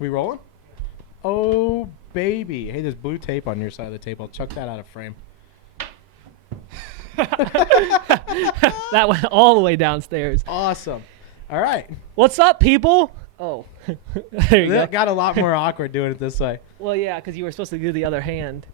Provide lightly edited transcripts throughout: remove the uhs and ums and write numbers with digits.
We rolling? Oh, baby. Hey, there's blue tape on your side of the table. I'll chuck that out of frame. That went all the way downstairs. Awesome. All right. What's up, people? Oh, there you go. That got a lot more awkward doing it this way. Well, yeah, because you were supposed to do the other hand.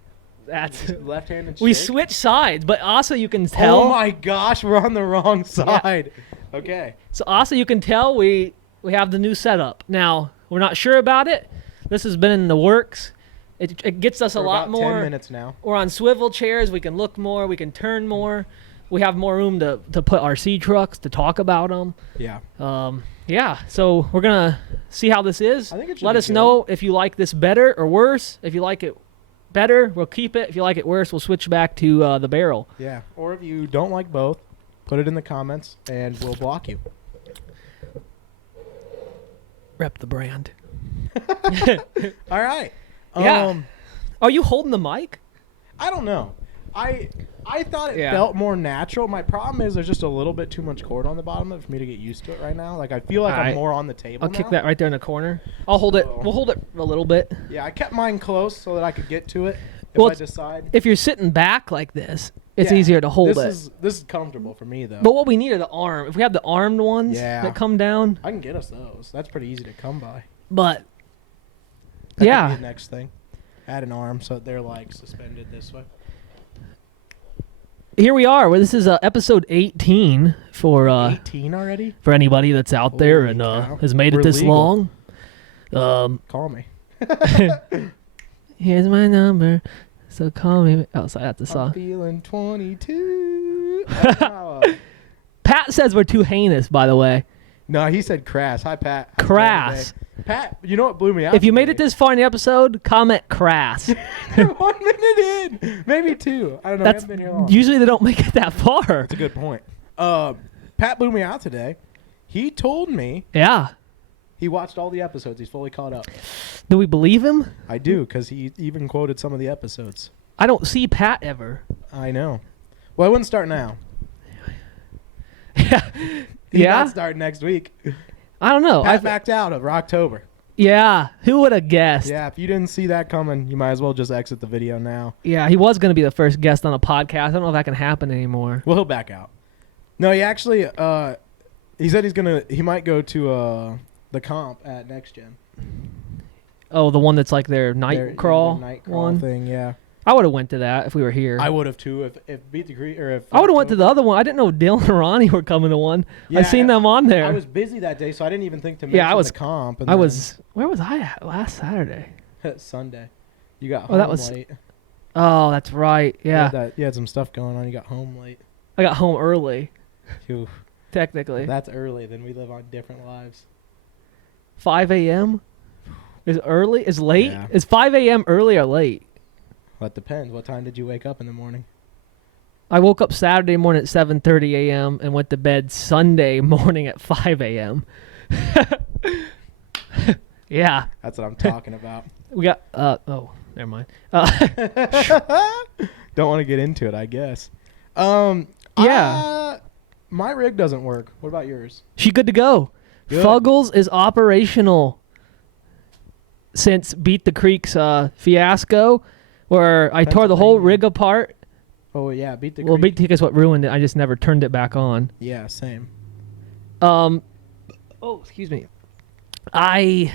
That's Left-handed we shake? switched sides, but also you can tell. Oh my gosh, we're on the wrong side. Yeah. Okay. So also you can tell we have the new setup. Now, we're not sure about it. This has been in the works. It gets us For a lot about more. 10 minutes now. We're on swivel chairs. We can look more. We can turn more. We have more room to put our sea trucks, to talk about them. Yeah. Yeah, so we're going to see how this is. I think it should Let be us good. know if you like this better or worse. If you like it better, we'll keep it. If you like it worse, we'll switch back to the barrel. Yeah. Or if you don't like both, put it in the comments and we'll block you. Rep the brand. All right. Yeah. Are you holding the mic? I don't know. I thought it Yeah. felt more natural. My problem is there's just a little bit too much cord on the bottom of it for me to get used to it right now. Like I feel like All right. I'm more on the table I'll now. kick that right there in the corner. I'll hold it. We'll hold it a little bit. Yeah, I kept mine close so that I could get to it if Well, I decide. If you're sitting back like this, it's Yeah, easier to hold it. This is comfortable for me though. But what we need are the arm. If we have the armed ones Yeah. that come down, I can get us those. That's pretty easy to come by. but That could yeah. be the next thing. Add an arm so they're like suspended this way. Here we are. Well, this is episode 18 for 18 already? for anybody that's out there Holy and cow. has made it We're this legal. long. Call me. Here's my number, so call me. Oh, sorry, that's the I'm song. feeling 22. That's how, Pat says we're too heinous, by the way. no, he said crass. Hi, Pat. How's it Crass. going today? Pat, you know what blew me out? If you made it today? this far in the episode, comment crass. 1 minute in, maybe 2. I don't know. That's we haven't been here long. usually they don't make it that far. That's a good point. Pat blew me out today. He told me Yeah. he watched all the episodes. He's fully caught up. Do we believe him? I do, because he even quoted some of the episodes. I don't see Pat ever. I know. Well, I wouldn't start now. Yeah. He Yeah? might start next week. I don't know. Pat backed out of Rocktober. Yeah. Who would have guessed? Yeah, if you didn't see that coming, you might as well just exit the video now. Yeah, he was going to be the first guest on a podcast. I don't know if that can happen anymore. Well, he'll back out. No, he actually, he said he might go to the comp at Next Gen. Oh, the one that's like their night Their crawl night crawl one. thing, yeah. I would have went to that if we were here. I would have too if Beat the Creek or if I would have went to the other one. I didn't know Dylan and Ronnie were coming to one. Yeah, I seen them on there. I was busy that day, so I didn't even think to mention Yeah, I was- the comp. And I then was. Where was I at last Saturday? Sunday. You got Oh, home that was- late. Oh, that's right. Yeah, You had some stuff going on. You got home late. I got home early. Phew. Technically, That's early. Then we live on different lives. 5 a.m. is early. Is late. Yeah. Is 5 a.m. early or late? Well, it depends. What time did you wake up in the morning? I woke up Saturday morning at 7:30 a.m. and went to bed Sunday morning at 5 a.m. Yeah, That's what I'm talking about. we got. Oh, never mind. Don't want to get into it, I guess. Yeah. My rig doesn't work. What about yours? She good to go. Good. Fuggles is operational since Beat the Creek's fiasco, where I tore the whole Pennsylvania. rig apart. Oh yeah, Beat the Well, Creek. Beat the Creek is what ruined it. I just never turned it back on. Yeah, same. Oh, excuse me. I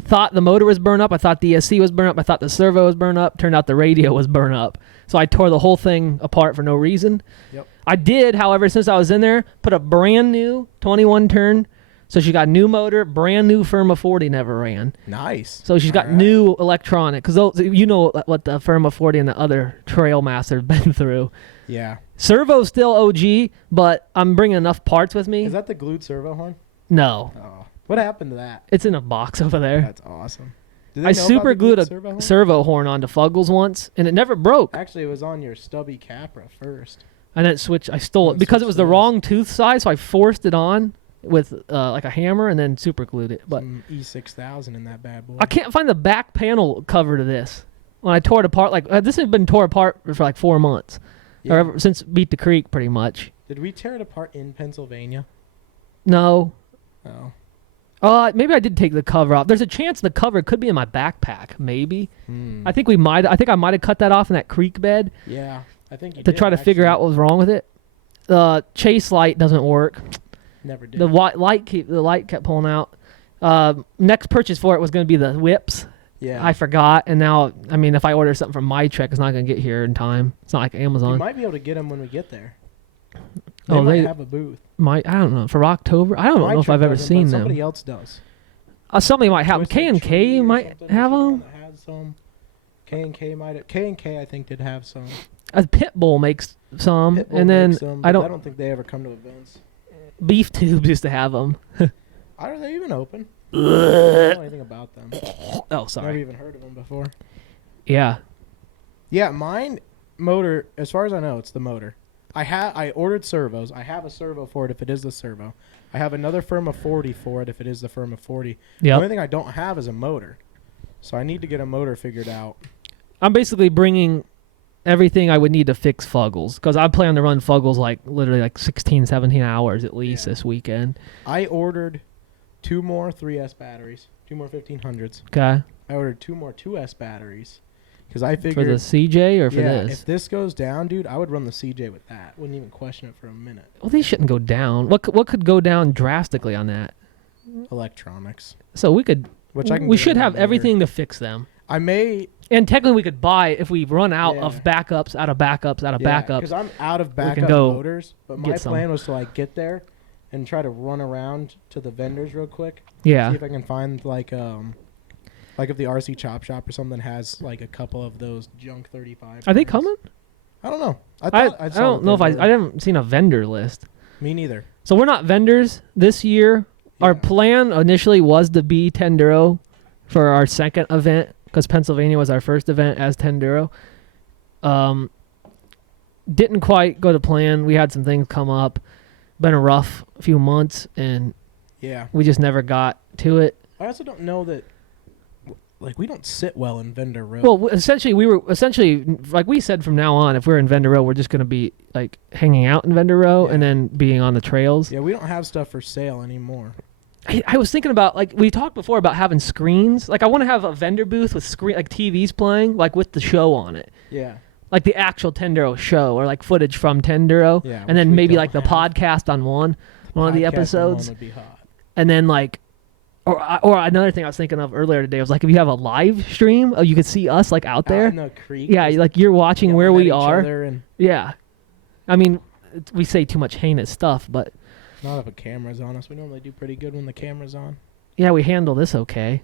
thought the motor was burned up. I thought the ESC was burned up. I thought the servo was burned up. Turned out the radio was burned up. So I tore the whole thing apart for no reason. Yep. I did, however, since I was in there, put a brand new 21 turn. So she got new motor, brand new Firma 40 never ran. Nice. So she's got All right. new electronic. Because you know what the Firma 40 and the other Trail Master have been through. Yeah. Servo's still OG, but I'm bringing enough parts with me. Is that the glued servo horn? No. Oh, what happened to that? It's in a box over there. That's awesome. Did they I know about super the glued glued a servo horn? servo horn onto Fuggles once, and it never broke. Actually, it was on your stubby Capra first. I didn't switch. I stole Oh, it because it switch was the those. wrong tooth size, so I forced it on with like a hammer and then super glued it. But Some E6000 in that bad boy. I can't find the back panel cover to this. When I tore it apart, like this has been tore apart for like 4 months, Yeah. or ever, since Beat the Creek, pretty much. Did we tear it apart in Pennsylvania? No. Oh. Maybe I did take the cover off. There's a chance the cover could be in my backpack. Maybe. Hmm. I think I might have cut that off in that creek bed Yeah, I think you to did, try to figure out what was wrong with it. The chase light doesn't work. Never did. The light kept pulling out. Next purchase for it was going to be the whips. Yeah. I forgot, and now I mean, if I order something from My Trek, it's not going to get here in time. It's not like You Amazon. might be able to get them when we get there. Oh, They they- might have a booth. I don't know for Rocktober. I don't know if I've ever seen them. Somebody else does. Somebody might have them. Twisted K&K Tree or might something. have There's them. someone that had some. K&K might have. K&K I think did have some. Pitbull makes some, Pitbull and then makes some, I but don't. think they ever come to events. Beef Tubes used to have them. Are they even open? I don't know anything about them. Oh, Never sorry. even heard of them before. Yeah. Yeah, mine motor. As far as I know, it's the motor. I ordered servos. I have a servo for it if it is the servo. I have another firm of 40 for it if it is the firm of 40. The only Yep. thing I don't have is a motor. So I need to get a motor figured out. I'm basically bringing everything I would need to fix Fuggles because I plan to run Fuggles like literally like 16, 17 hours at least Yeah. this weekend. I ordered 2 more 3S batteries, 2 more 1500s. Okay. I ordered 2 more 2S batteries because I For figured the CJ or for yeah, this? if this goes down, dude, I would run the CJ with that. Wouldn't even question it for a minute. Well, these shouldn't go down. What could go down drastically on that? Electronics, So we could. which I can. We get should in the have motor. everything to fix them. I may. And technically, we could buy if we run out of Yeah. backups, out of backups. Because I'm out of can backup go motors, but my get some. plan was to like get there and try to run around to the vendors real quick. Yeah. See if I can find like if the RC Chop Shop or something has like a couple of those junk 35. Are they frames. coming? I don't know. I I don't know if I haven't seen a vendor list. Me neither. So we're not vendors this year. Our Yeah. plan initially was to be Tenduro for our second event because Pennsylvania was our first event as Tenduro. Didn't quite go to plan. We had some things come up. Been a rough few months, and Yeah. we just never got to it. I also don't know that. Like we don't sit well in vendor row. Well, essentially, like we said, from now on, if we're in vendor row, we're just going to be like hanging out in vendor row and Yeah. then being on the trails. yeah, we don't have stuff for sale anymore. I was thinking about, like, we talked before about having screens. Like, I want to have a vendor booth with like TVs playing, like with the show on it, Yeah. like the actual Tenduro show or like footage from Tenduro, Yeah, and which then we maybe don't like the have. podcast on one of the Podcast episodes, alone would be hot. and then like. Or another thing I was thinking of earlier today was like if you have a live stream, you could see us like out there. Out in the creek. Yeah, just like you're watching yelling where at we each are. other and Yeah. I mean, we say too much heinous stuff, but not if a camera's on us. We normally do pretty good when the camera's on. yeah, we handle this okay.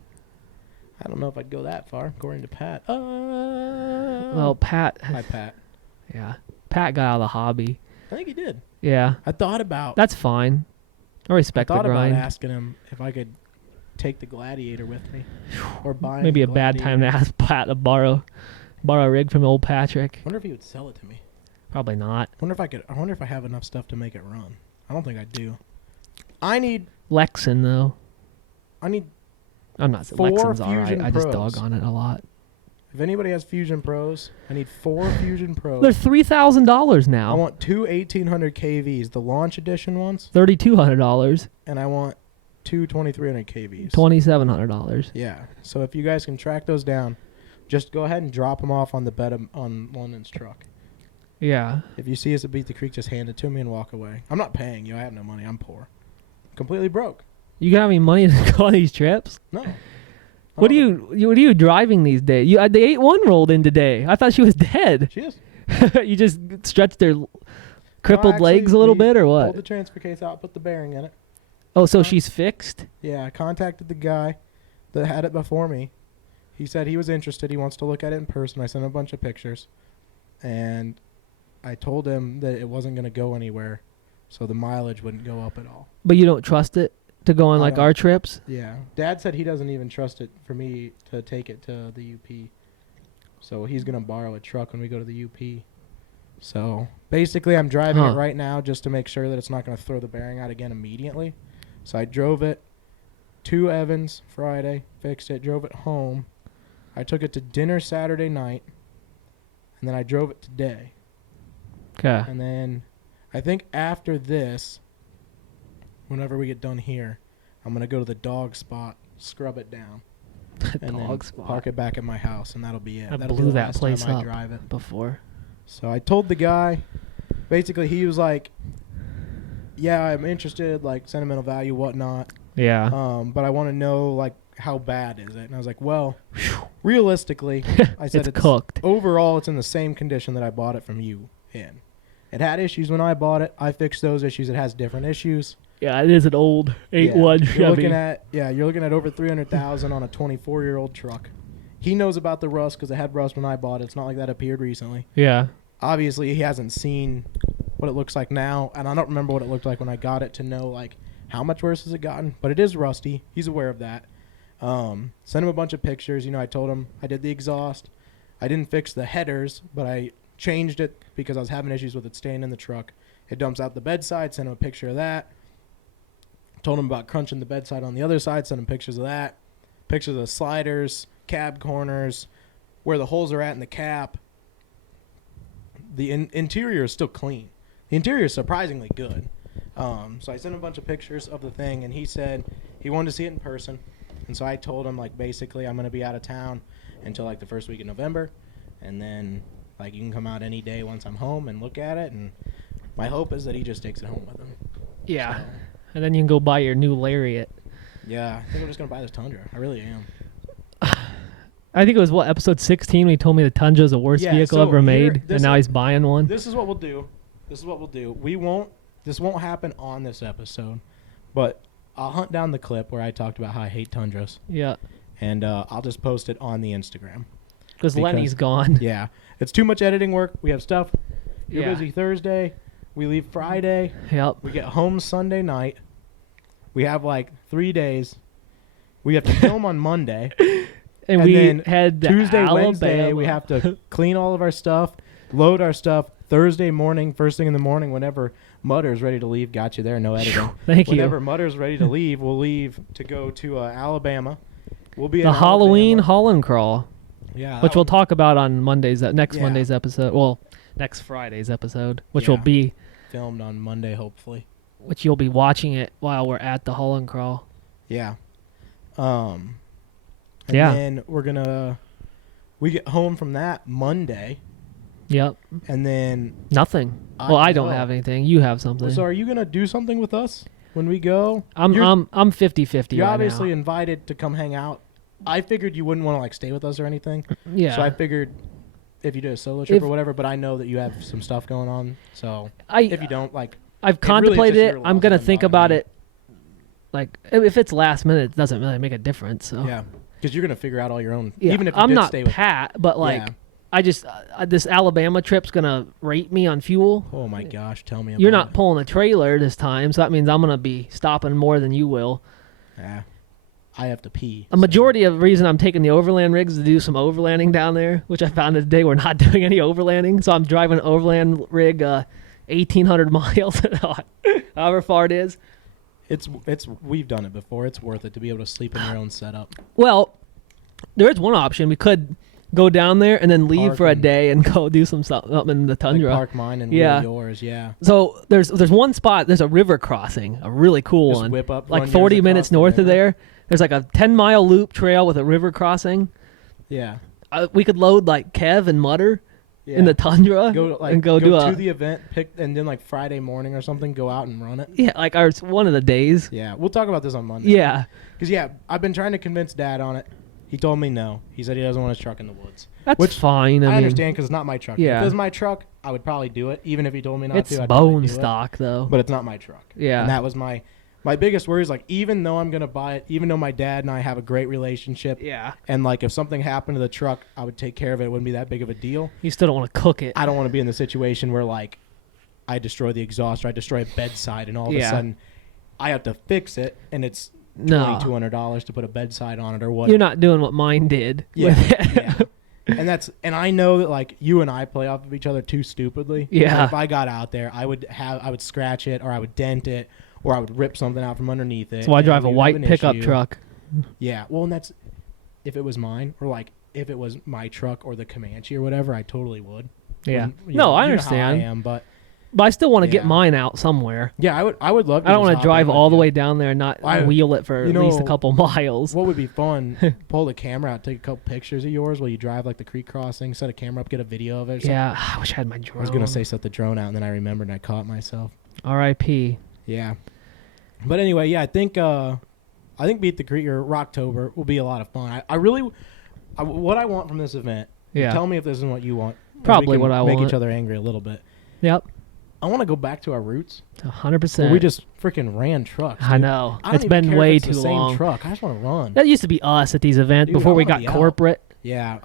I don't know if I'd go that far, according to Pat. Well, Pat, Hi, Pat. yeah, Pat got out of the hobby. I think he did. Yeah, I thought about. that's fine. I respect I thought the grind. about asking him if I could take the Gladiator with me, or buy. Maybe a bad time to ask Pat to borrow a rig from old Patrick. Wonder if he would sell it to me. Probably not. Wonder if I could. I wonder if I have enough stuff to make it run. I don't think I do. I need. Lexan though, I'm not. 4 Lexan's all right. Fusion I just Pros. dog on it a lot. If anybody has Fusion Pros, I need 4 Fusion Pros. They're $3,000 I now. want 2 1800 KVs, the launch edition ones, $3,200, and I want 2 2300 KVs. $2,700. Yeah. So if you guys can track those down, just go ahead and drop them off on the bed on London's truck. Yeah. If you see us at Beat the Creek, just hand it to me and walk away. I'm not paying you. I have no money. I'm poor. Completely broke. You got any money to go on these trips? No. What are you driving these days? The 8-1 rolled in today. I thought she was dead. She is. You just stretched her crippled No, legs actually, a little we bit or Pulled what? the transfer case out, put the bearing in it. Oh, so she's fixed? Yeah, I contacted the guy that had it before me. He said he was interested. He wants to look at it in person. I sent him a bunch of pictures. And I told him that it wasn't going to go anywhere, so the mileage wouldn't go up at all. But you don't trust it to go on I like don't. our trips? Yeah. Dad said he doesn't even trust it for me to take it to the UP. So he's going to borrow a truck when we go to the UP. So basically I'm driving it right now just to make sure that it's not going to throw the bearing out again immediately. So I drove it to Evans Friday, fixed it, drove it home. I took it to dinner Saturday night, and then I drove it today. Okay. And then I think after this, whenever we get done here, I'm gonna go to the dog spot, scrub it down, and then Dog spot. park it back at my house, and that'll be it. I That'll be blew the that last place time I up drive it. before. So I told the guy, basically he was like, yeah, I'm interested, like sentimental value, whatnot. Yeah. But I want to know like how bad is it? And I was like, well, realistically, I said It's cooked. Overall, it's in the same condition that I bought it from you in. It had issues when I bought it. I fixed those issues. It has different issues. Yeah, it is an old 8.1 Chevy. You're looking at over 300,000 on a 24-year-old truck. He knows about the rust because it had rust when I bought it. It's not like that appeared recently. Yeah. Obviously, he hasn't seen what it looks like now, and I don't remember what it looked like when I got it to know like how much worse has it gotten. But it is rusty. He's aware of that. Sent him a bunch of pictures. I told him I did the exhaust. I didn't fix the headers, but I changed it because I was having issues with it staying in the truck. It dumps out the bedside. Sent him a picture of that. Told him about crunching the bedside on the other side. Sent him pictures of that. Pictures of the sliders, cab corners, where the holes are at in the cap. The interior is still clean. The interior is surprisingly good. So I sent him a bunch of pictures of the thing, and he said he wanted to see it in person. And so I told him, like, basically I'm going to be out of town until, like, the first week of November. And then, like, you can come out any day once I'm home and look at it. And my hope is that he just takes it home with him. Yeah. So, And then you can go buy your new Lariat. yeah, I think I'm just going to buy this Tundra. I really am. I think it was, episode 16 when he told me the Tundra is the worst vehicle so ever made, and now he's buying one. This is what we'll do. This won't happen on this episode, but I'll hunt down the clip where I talked about how I hate Tundras. Yeah. And I'll just post it on the Instagram. Because Lenny's gone. Yeah. It's too much editing work. We have stuff. You're Yeah. busy Thursday. We leave Friday. Yep. We get home Sunday night. We have like 3 days. We have to film on Monday. And we then had Tuesday, Alabama. Wednesday, we have to clean all of our stuff, load our stuff. Thursday morning, first thing in the morning, whenever Mutter's ready to leave, got you there, no editing. Thank you. Whenever Mutter's ready to leave, we'll leave to go to Alabama. We'll be The in Halloween Alabama. Holland Crawl, Yeah, which we'll talk about on Monday's, next Yeah. Monday's episode. Well, next Friday's episode, which Yeah. will be, filmed on Monday, hopefully. which you'll be watching it while we're at the Holland Crawl. Yeah. And Yeah. then we get home from that Monday, Yep. and then Nothing. Well, I don't know. have anything. You have something. So are you gonna do something with us when we go? I'm 50-50 You're right obviously now. invited to come hang out. I figured you wouldn't want to like stay with us or anything. Yeah. So I figured if you did a solo trip If- or whatever, but I know that you have some stuff going on. So I if you don't, like, I've it really is contemplated just it. your I'm loss gonna and think not about me. it. Like if it's last minute, it doesn't really make a difference. So yeah, because you're gonna figure out all your own. Yeah, Even if you I'm did not stay with. Pat, but like Yeah. I just this Alabama trip's gonna rate me on fuel. Oh my gosh, tell me about You're not it. pulling a trailer this time, so that means I'm gonna be stopping more than you will. Yeah, I have to pee. A majority of the reason I'm taking the overland rigs is to do some overlanding down there, which I found today we're not doing any overlanding. So I'm driving an overland rig 1,800 miles, however far it is. It's we've done it before. It's worth it to be able to sleep in your own setup. Well, there is one option. We could go down there and then leave Park for a and- day and go do something in the tundra. Like park mine and Yeah. wheel yours. Yeah. So there's one spot. There's a river crossing, a really cool Just one. whip up, like run yours 40 across minutes the north of river. there. There's like a 10-mile loop trail with a river crossing. Yeah. We could load like Kev and Mutter Yeah. in the tundra Go like and go do to a the event, and then like Friday morning or something, go out and run it. yeah, like our one of the days. Yeah, we'll talk about this on Monday. Yeah, Because I've been trying to convince Dad on it. He told me no. He said he doesn't want his truck in the woods. that's Which fine. I mean, understand because it's not my truck. Yeah. If it was my truck, I would probably do it. Even if he told me not it's to, I'd probably bone do it. stock though. But it's not my truck. Yeah. And that was my biggest worry is like, even though I'm going to buy it, even though my dad and I have a great relationship, yeah, and like if something happened to the truck, I would take care of it. It wouldn't be that big of a deal. you still don't want to cook it. I don't want to be in the situation where like I destroy the exhaust or I destroy a bedside and all of a Yeah. sudden I have to fix it and it's No. $2,200 to put a bedside on it or what. You're not doing what mine did. Yeah, with it. yeah. And I know that like you and I play off of each other too stupidly. Yeah. So if I got out there, I would scratch it or I would dent it or I would rip something out from underneath it. So I and drive a we would white have an pickup issue. truck. Yeah. Well, and that's if it was mine or like if it was my truck or the Comanche or whatever, I totally would. Yeah. You No, I you know how understand. I am, but But I still want to get Yeah. mine out somewhere. Yeah, I would love to. I don't want to drive all the way down there and not I- wheel it for you at least a know, couple miles. What would be fun? Pull the camera out, take a couple pictures of yours while you drive like the creek crossing. Set a camera up, get a video of it. Yeah, I wish I had my drone. I was gonna say set the drone out, and then I remembered and I caught myself. R.I.P. Yeah, but anyway, yeah, I think Beat the Creek or Rocktober will be a lot of fun. What I want from this event. Yeah. Tell me if this is what you want. Probably we can what I make want. each other angry a little bit. Yep. I want to go back to our roots. 100%. Where we just freaking ran trucks. I dude. know. I don't It's even been care way if it's too the long. Same truck. I just want to run. That used to be us at these events Dude, before I we wanna got be out. corporate. Yeah.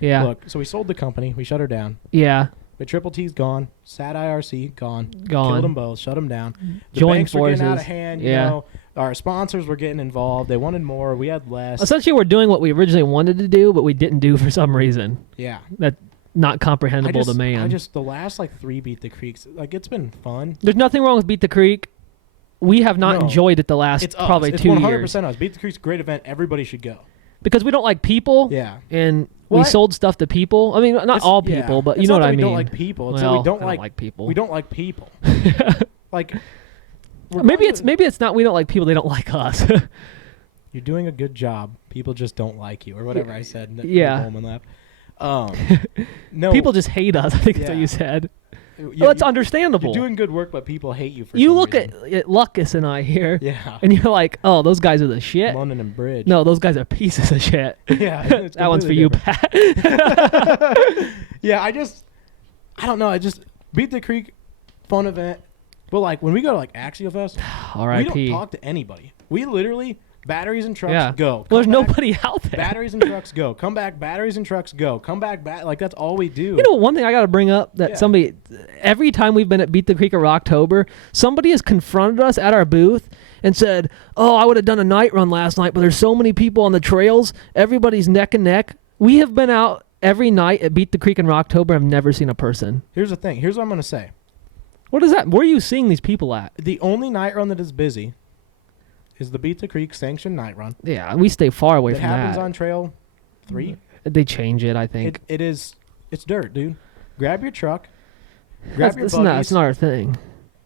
Yeah. Look, so we sold the company. We shut her down. Yeah. The Triple T's gone. Sad IRC gone. Gone. Killed them both. Shut them down. The Joined banks were getting out of forces. hand. Yeah. You know, our sponsors were getting involved. They wanted more. We had less. Essentially, we're doing what we originally wanted to do, but we didn't do for some reason. Yeah. That not comprehensible to man. the last like 3 Beat the Creeks, like it's been fun. There's nothing wrong with Beat the Creek. We have not No. enjoyed it the last It's us. probably It's 2 100% years us. Beat the Creek's a great event. Everybody should go. because we don't like people. Yeah. And we What? sold stuff to people. I mean, not It's- all yeah. people, but you It's know not what that I we mean. don't like people. It's well, that we don't I like people. We don't like people. Like maybe it's not we don't like people. They don't like us. you're doing a good job. People just don't like you, or whatever I said. Yeah. Coleman laugh. No. People just hate us. I think that's what Yeah. you said. Yeah, Well, it's you- understandable. You're doing good work, but people hate you for You some look reason. at Lucas and I here, Yeah. and you're like, "Oh, those guys are the shit." London and Bridge. No, those guys are pieces of shit. Yeah. It's That one's for completely you, different. Pat. Yeah, I don't know. I just Beat the Creek, fun event. But like when we go to like Axial Fest, we R.I.P. don't talk to anybody. We literally batteries and trucks Yeah. go. Well, there's Come back, nobody out there. Batteries and trucks go. Come back. Batteries and trucks go. Come back. Like that's all we do. You know, one thing I got to bring up that Yeah. somebody, every time we've been at Beat the Creek or Rocktober, somebody has confronted us at our booth and said, "Oh, I would have done a night run last night, but there's so many people on the trails. Everybody's neck and neck." We have been out every night at Beat the Creek and Rocktober. I've never seen a person. Here's the thing. Here's what I'm gonna say. What is that? Where are you seeing these people at? The only night run that is busy is the Beat the Creek sanctioned night run. Yeah, we stay far away It from happens that. on Trail 3. They change it, I think. It's dirt, dude. Grab your truck. Grab your That's buggies. not, it's not our thing.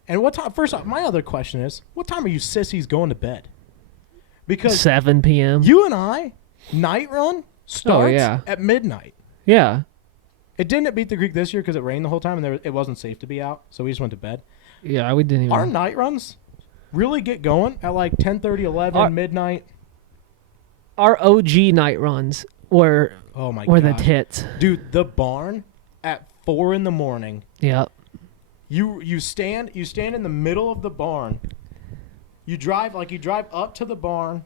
And what time? First off, my other question is, what time are you sissies going to bed? Because 7 p.m. you and I, night run starts yeah. at midnight. Yeah. It didn't Beat the Creek this year because it rained the whole time and it wasn't safe to be out, so we just went to bed. Yeah, we didn't even. Our night runs really get going at like 10:30, 11, Our- midnight. Our OG night runs were Oh my the god, tits. dude! The barn at 4 a.m. Yep. You stand in the middle of the barn. You drive up to the barn,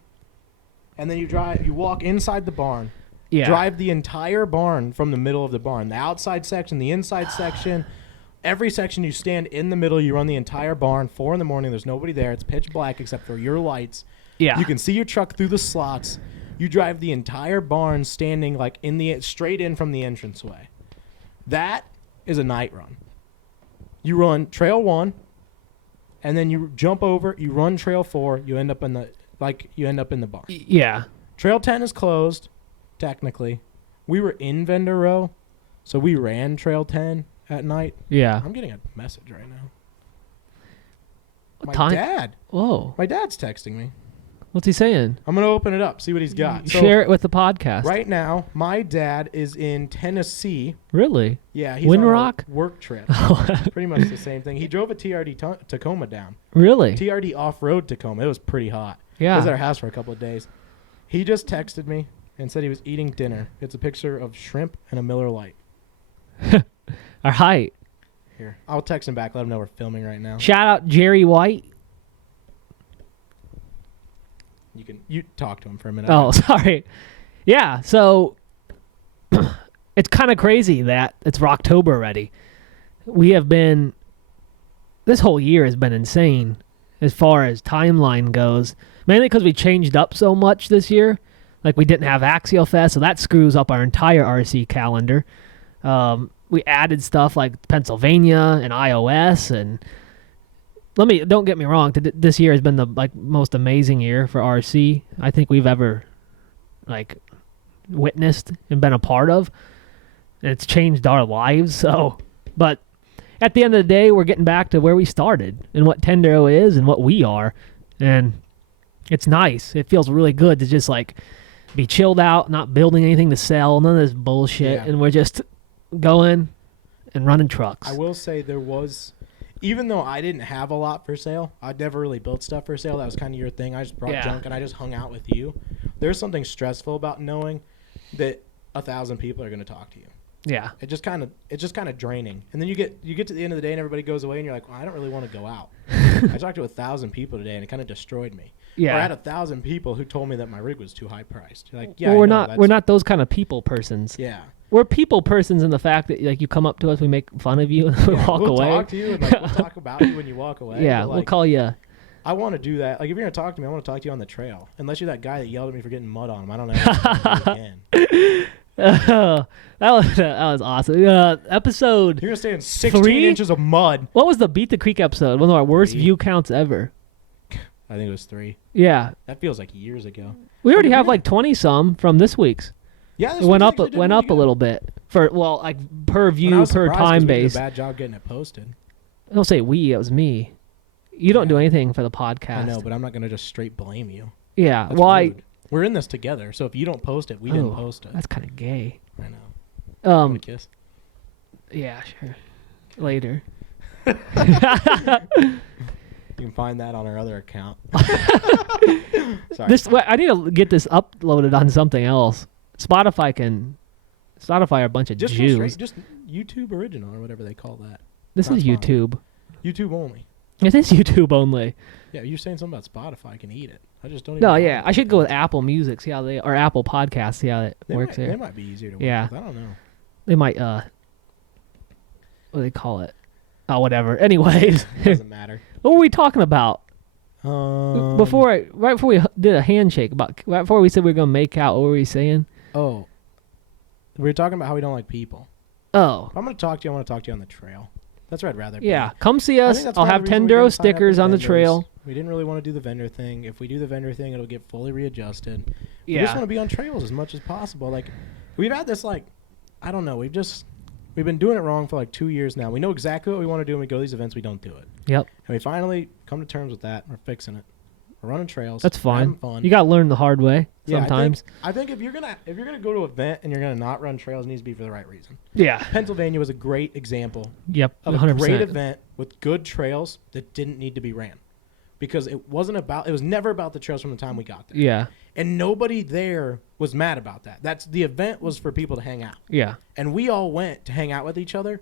and then you walk inside the barn. Yeah. Drive the entire barn from the middle of the barn. The outside section, the inside section, every section you stand in the middle, you run the entire barn, 4 a.m, there's nobody there. It's pitch black except for your lights. Yeah. You can see your truck through the slots. You drive the entire barn standing like straight in from the entranceway. That is a night run. You run trail 1, and then you jump over, you run trail 4, you end up in the barn. Yeah. Trail 10 is closed, technically. We were in Vendor Row, so we ran Trail 10 at night. Yeah. I'm getting a message right now. What time? Dad. Whoa. My dad's texting me. What's he saying? I'm going to open it up, see what he's got. So Share it with the podcast. right now, my dad is in Tennessee. Really? Yeah, he's Windrock? on a work trip. Pretty much the same thing. He drove a TRD Tacoma down. Really? TRD off-road Tacoma. It was pretty hot. Yeah. He was at our house for a couple of days. He just texted me and said he was eating dinner. It's a picture of shrimp and a Miller Lite. Our height. Here, I'll text him back. Let him know we're filming right now. Shout out Jerry White. You talk to him for a minute. Oh, sorry. Yeah, so it's kind of crazy that it's Rocktober already. This whole year has been insane as far as timeline goes, mainly because we changed up so much this year. Like, we didn't have Axial Fest, so that screws up our entire RC calendar. We added stuff like Pennsylvania and iOS, and don't get me wrong, this year has been the most amazing year for RC I think we've ever witnessed and been a part of. And it's changed our lives. So, but at the end of the day, we're getting back to where we started and what Tendero is and what we are. And it's nice. It feels really good to just like be chilled out, not building anything to sell, none of this bullshit. Yeah. And we're just going and running trucks. I will say there was, even though I didn't have a lot for sale, I'd never really built stuff for sale. That was kind of your thing. I just brought junk and I just hung out with you. There's something stressful about knowing that 1,000 people are going to talk to you. Yeah. It's just kind of draining. And then you get to the end of the day and everybody goes away and you're like, well, I don't really want to go out. I talked to 1,000 people today and it kind of destroyed me. Yeah. Or I had 1,000 people who told me that my rig was too high priced. You're like, yeah, well, I know, we're not those kind of people persons. Yeah. We're people persons in the fact that like you come up to us, we make fun of you, and we walk we'll away. We'll talk to you and like, we'll talk about you when you walk away. Yeah, like, we'll call you. I want to do that. Like if you're gonna talk to me, I want to talk to you on the trail. Unless you're that guy that yelled at me for getting mud on him, I don't know. Again. that was awesome. Episode. You're gonna stay in 16 3? inches of mud. What was the Beat the Creek episode? One of our worst 3. view counts ever. I think it was 3. Yeah, That feels like years ago. we already have like 20 some from this week's. Yeah, It went up a little bit for like per view per time base. We did a bad job getting it posted. Don't say we. It was me. You don't do anything for the podcast. I know, but I'm not gonna just straight blame you. Yeah. That's Well, rude. We're in this together, so if you don't post it, we didn't post it. That's kind of gay. I know. Want a kiss? Yeah, sure. Later. You can find that on our other account. Sorry. I need to get this uploaded on something else. Spotify are a bunch of just Jews. just YouTube original or whatever they call that. This is fine. YouTube. YouTube only. It is YouTube only. Yeah, you're saying something about Spotify. I can eat it. I just don't. Even No, know yeah, how I should go with works. Apple Music, or Apple Podcasts, see how it works They there. might be easier to work Yeah. with. I don't know. They might what do they call it? Oh, whatever. Anyways, It doesn't matter. what were we talking about? Um, Right before we did a handshake, right before we said we were gonna make out, what were we saying? Oh, we were talking about how we don't like people. Oh, If I'm going to talk to you, I want to talk to you on the trail. That's where I'd rather be. yeah. Come see I us. think that's I'll one have of the reasons we Tendero didn't sign up stickers with on the vendors. trail. We didn't really want to do the vendor thing. If we do the vendor thing, it'll get fully readjusted. We Yeah. just want to be on trails as much as possible. Like, we've had this, like, I don't know. We've been doing it wrong for like 2 years now. We know exactly what we want to do when we go to these events. We don't do it. Yep. And we finally come to terms with that. We're fixing it. We're running trails. That's we're having fine. fun. You gotta learn the hard way Yeah, sometimes. I think if you're gonna go to an event and you're gonna not run trails, it needs to be for the right reason. Yeah. Pennsylvania was a great example Yep. of 100%. a great event with good trails that didn't need to be ran, because it was never about the trails from the time we got there. Yeah. And nobody there was mad about that. The event was for people to hang out, Yeah. and we all went to hang out with each other,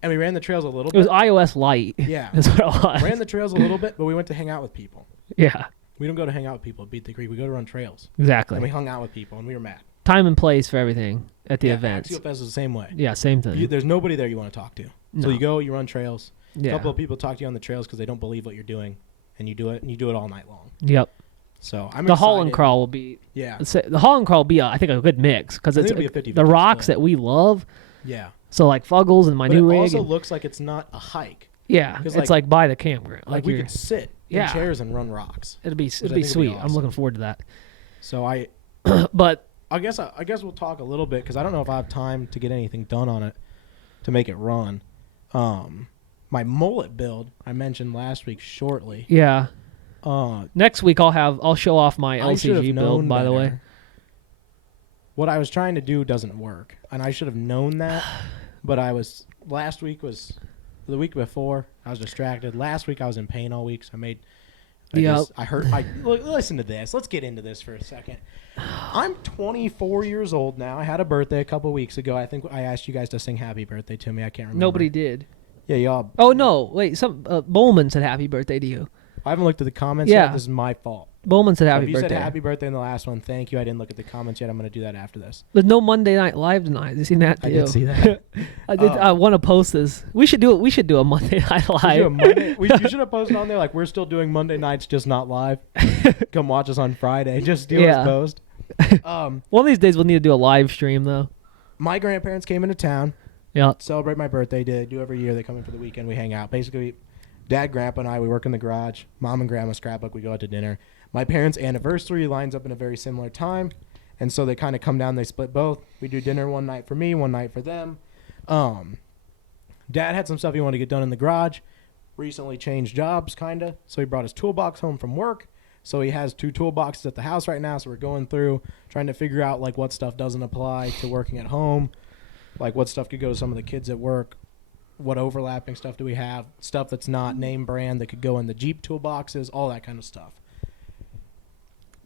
and we ran the trails a little It was bit. iOS Lite. Yeah, That's what it was. ran the trails a little bit, but we went to hang out with people. Yeah. We don't go to hang out with people at Beat the Creek. We go to run trails, Exactly. and we hung out with people, and we were mad. Time and place for everything at the events. Axial Fest is the same way. Yeah. Same thing. There's nobody there you want to talk to. No. So you go, you run trails. A Yeah. couple of people talk to you on the trails because they don't believe what you're doing, and you do it all night long. Yep. So I'm The excited. haul and crawl will be. Yeah, The haul and crawl will be, I think, a good mix because I it's think it'll be a 50-50 the rocks split. that we love. yeah. So like Fuggles and my But new it rig. also and- looks like it's not a hike. yeah. 'cause, It's like- like by the campground. Like we you're- could sit Yeah. in chairs and run rocks. It'll be I think sweet. it'll be I'm awesome. looking forward to that. So I But guess we'll talk a little bit because I don't know if I have time to get anything done on it to make it run. My mullet build I mentioned last week shortly. yeah, Uh, next week I'll show off my I should have LCG build. known By the way, better. What I was trying to do doesn't work, and I should have known that. But the week before I was distracted. Last week I was in pain all week, so listen to this. Let's get into this for a second. I'm 24 years old now. I had a birthday a couple weeks ago. I think I asked you guys to sing happy birthday to me. I can't remember. nobody did. Yeah, y'all. Oh no! Wait, some Bowman said happy birthday to you. I haven't looked at the comments Yeah. yet. This is my fault. Bowman said So happy if you birthday. said happy birthday in the last one, thank you. I didn't look at the comments yet. I'm going to do that after this. There's no Monday Night Live tonight. You seen that? I too? did see that. I want to post this. We should do it. We should do a Monday Night Live. You should have posted on there like we're still doing Monday nights, just not live. Come watch us on Friday. Just do Yeah. us post. One of these days we'll need to do a live stream though. My grandparents came into town, Yeah. celebrate my birthday. They do every year. They come in for the weekend. We hang out. Basically, Dad, Grandpa, and I, we work in the garage. Mom and Grandma scrapbook. We go out to dinner. My parents' anniversary lines up in a very similar time, and so they kind of come down. They split both. We do dinner one night for me, one night for them. Dad had some stuff he wanted to get done in the garage. Recently changed jobs, kind of. So he brought his toolbox home from work. So he has 2 toolboxes at the house right now. So we're going through, trying to figure out, like, what stuff doesn't apply to working at home. Like, what stuff could go to some of the kids at work. What overlapping stuff do we have? Stuff that's not name brand that could go in the Jeep toolboxes, all that kind of stuff.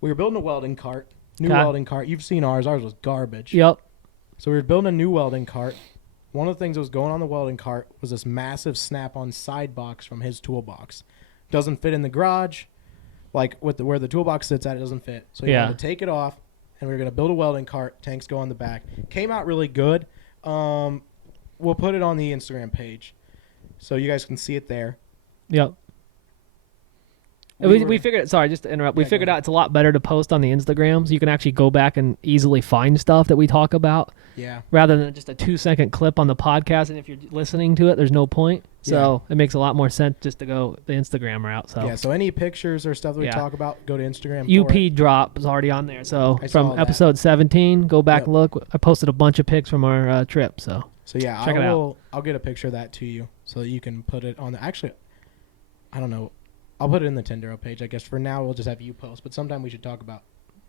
We were building a welding cart. New welding cart. You've seen ours. Ours was garbage. Yep. So we were building a new welding cart. One of the things that was going on the welding cart was this massive snap-on side box from his toolbox. Doesn't fit in the garage. Like, with where the toolbox sits at, it doesn't fit. So he had to take it off, and we were going to build a welding cart. Tanks go on the back. Came out really good. We'll put it on the Instagram page so you guys can see it there. Yep. We figured it. Sorry, just to interrupt. We figured out it's a lot better to post on the Instagram, so you can actually go back and easily find stuff that we talk about. Yeah. Rather than just a 2-second clip on the podcast, and if you're listening to it, there's no point. So it makes a lot more sense just to go the Instagram route. So yeah. So any pictures or stuff that we talk about, go to Instagram. UP drop is already on there. So from episode 17, go back and look. I posted a bunch of pics from our trip. So yeah, check it out. I'll get a picture of that to you so that you can put it on the. Actually, I don't know. I'll put it in the Tindero page. I guess for now we'll just have you post, but sometime we should talk about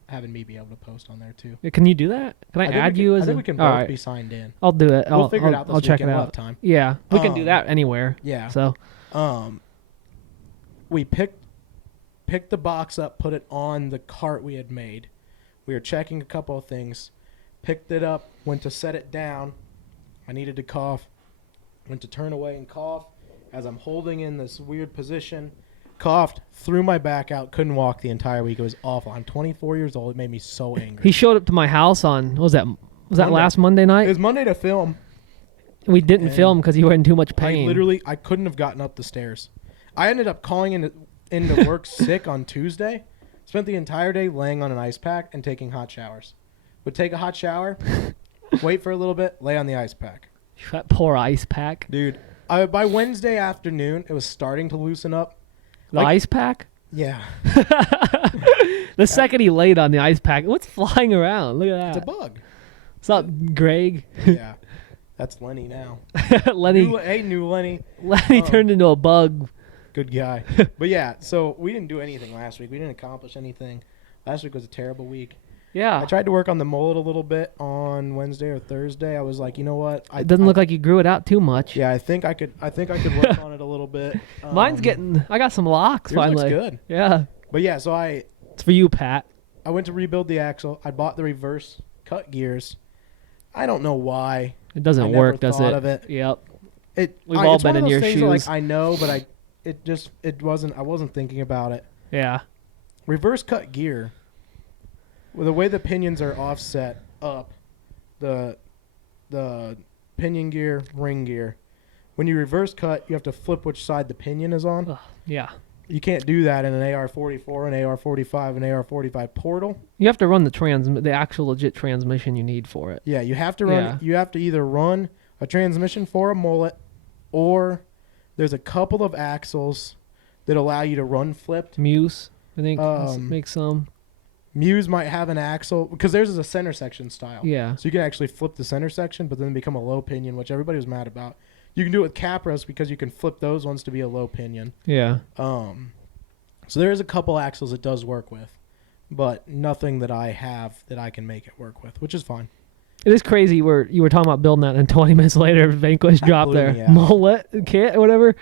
having me be able to post on there too. Can you do that? Can I add you as? I think we can both be signed in. I'll do it. We'll figure it out. I'll check it out. Time. Yeah, we can do that anywhere. Yeah. So, we picked the box up, put it on the cart we had made. We were checking a couple of things. Picked it up, went to set it down. I needed to cough. Went to turn away and cough. As I'm holding in this weird position, coughed, threw my back out, couldn't walk the entire week. It was awful. I'm 24 years old. It made me so angry. He showed up to my house on, what was that? Was that last Monday night? It was Monday to film. We didn't film because you were in too much pain. I couldn't have gotten up the stairs. I ended up calling into work sick on Tuesday. Spent the entire day laying on an ice pack and taking hot showers. Would take a hot shower, wait for a little bit, lay on the ice pack. That poor ice pack. Dude, by Wednesday afternoon, it was starting to loosen up. The ice pack? Yeah. The second he laid on the ice pack, what's flying around? Look at that. It's a bug. What's up, Greg? Yeah. That's Lenny now. Lenny. New Lenny. Lenny turned into a bug. Good guy. But yeah, so we didn't do anything last week. We didn't accomplish anything. Last week was a terrible week. Yeah. I tried to work on the mullet a little bit on Wednesday or Thursday. I was like, you know what? It doesn't look like you grew it out too much. Yeah, I think I could work on it a little bit. Mine's I got some locks yours finally. Looks good. Yeah. But yeah, so it's for you, Pat. I went to rebuild the axle. I bought the reverse cut gears. I don't know why. It doesn't work, does it? Of it. Yep. We've all been in your shoes. Like, I know, but it wasn't. I wasn't thinking about it. Yeah. Reverse cut gear. Well, the way the pinions are offset up, the pinion gear, ring gear. When you reverse cut, you have to flip which side the pinion is on. Yeah. You can't do that in an AR-44, an AR-45, an AR-45 portal. You have to run the actual legit transmission you need for it. Yeah, you have to run. Yeah. You have to either run a transmission for a mullet, or there's a couple of axles that allow you to run flipped. Muse, I think, makes some. Muse might have an axle because theirs is a center section style. Yeah. So you can actually flip the center section, but then become a low pinion, which everybody was mad about. You can do it with Capras because you can flip those ones to be a low pinion. Yeah. So there is a couple axles it does work with, but nothing that I have that I can make it work with, which is fine. It is crazy where you were talking about building that, and 20 minutes later, Vanquish dropped their mullet kit or whatever.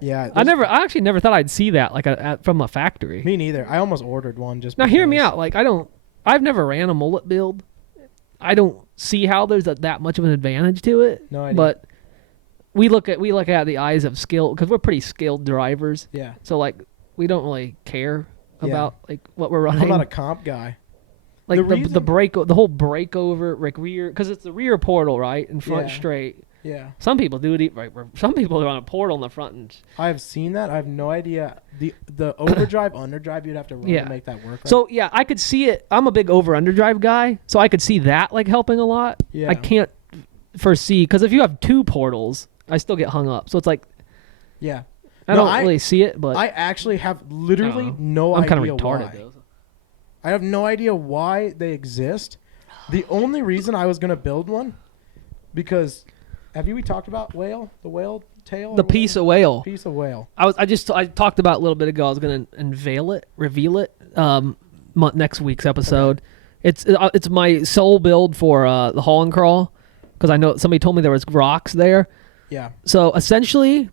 Yeah. I actually never thought I'd see that from a factory. Me neither. I almost ordered one just. Now hear me out. Like I've never ran a mullet build. I don't see how there's that much of an advantage to it. No idea. But we look at the eyes of skill because we're pretty skilled drivers. Yeah. So like we don't really care about like what we're running. I'm not a comp guy. Like the whole breakover, like rear, because it's the rear portal, right, and front straight. Yeah. Some people do it right. Some people are on a portal in the front. And I've seen that. I have no idea the overdrive, underdrive you'd have to run to make that work. Right? So yeah, I could see it. I'm a big over-underdrive guy, so I could see that like helping a lot. Yeah. I can't foresee because if you have two portals, I still get hung up. So it's like, yeah, I don't really see it, but I actually have literally no I'm idea kind of retarded why. though. I have no idea why they exist. The only reason I was gonna build one, because Have we talked about whale? The whale tail? The piece of whale. Piece of whale. I talked about it a little bit ago. I was gonna reveal it next week's episode. Okay. It's my sole build for the haul and crawl, because I know somebody told me there was rocks there. Yeah. So essentially,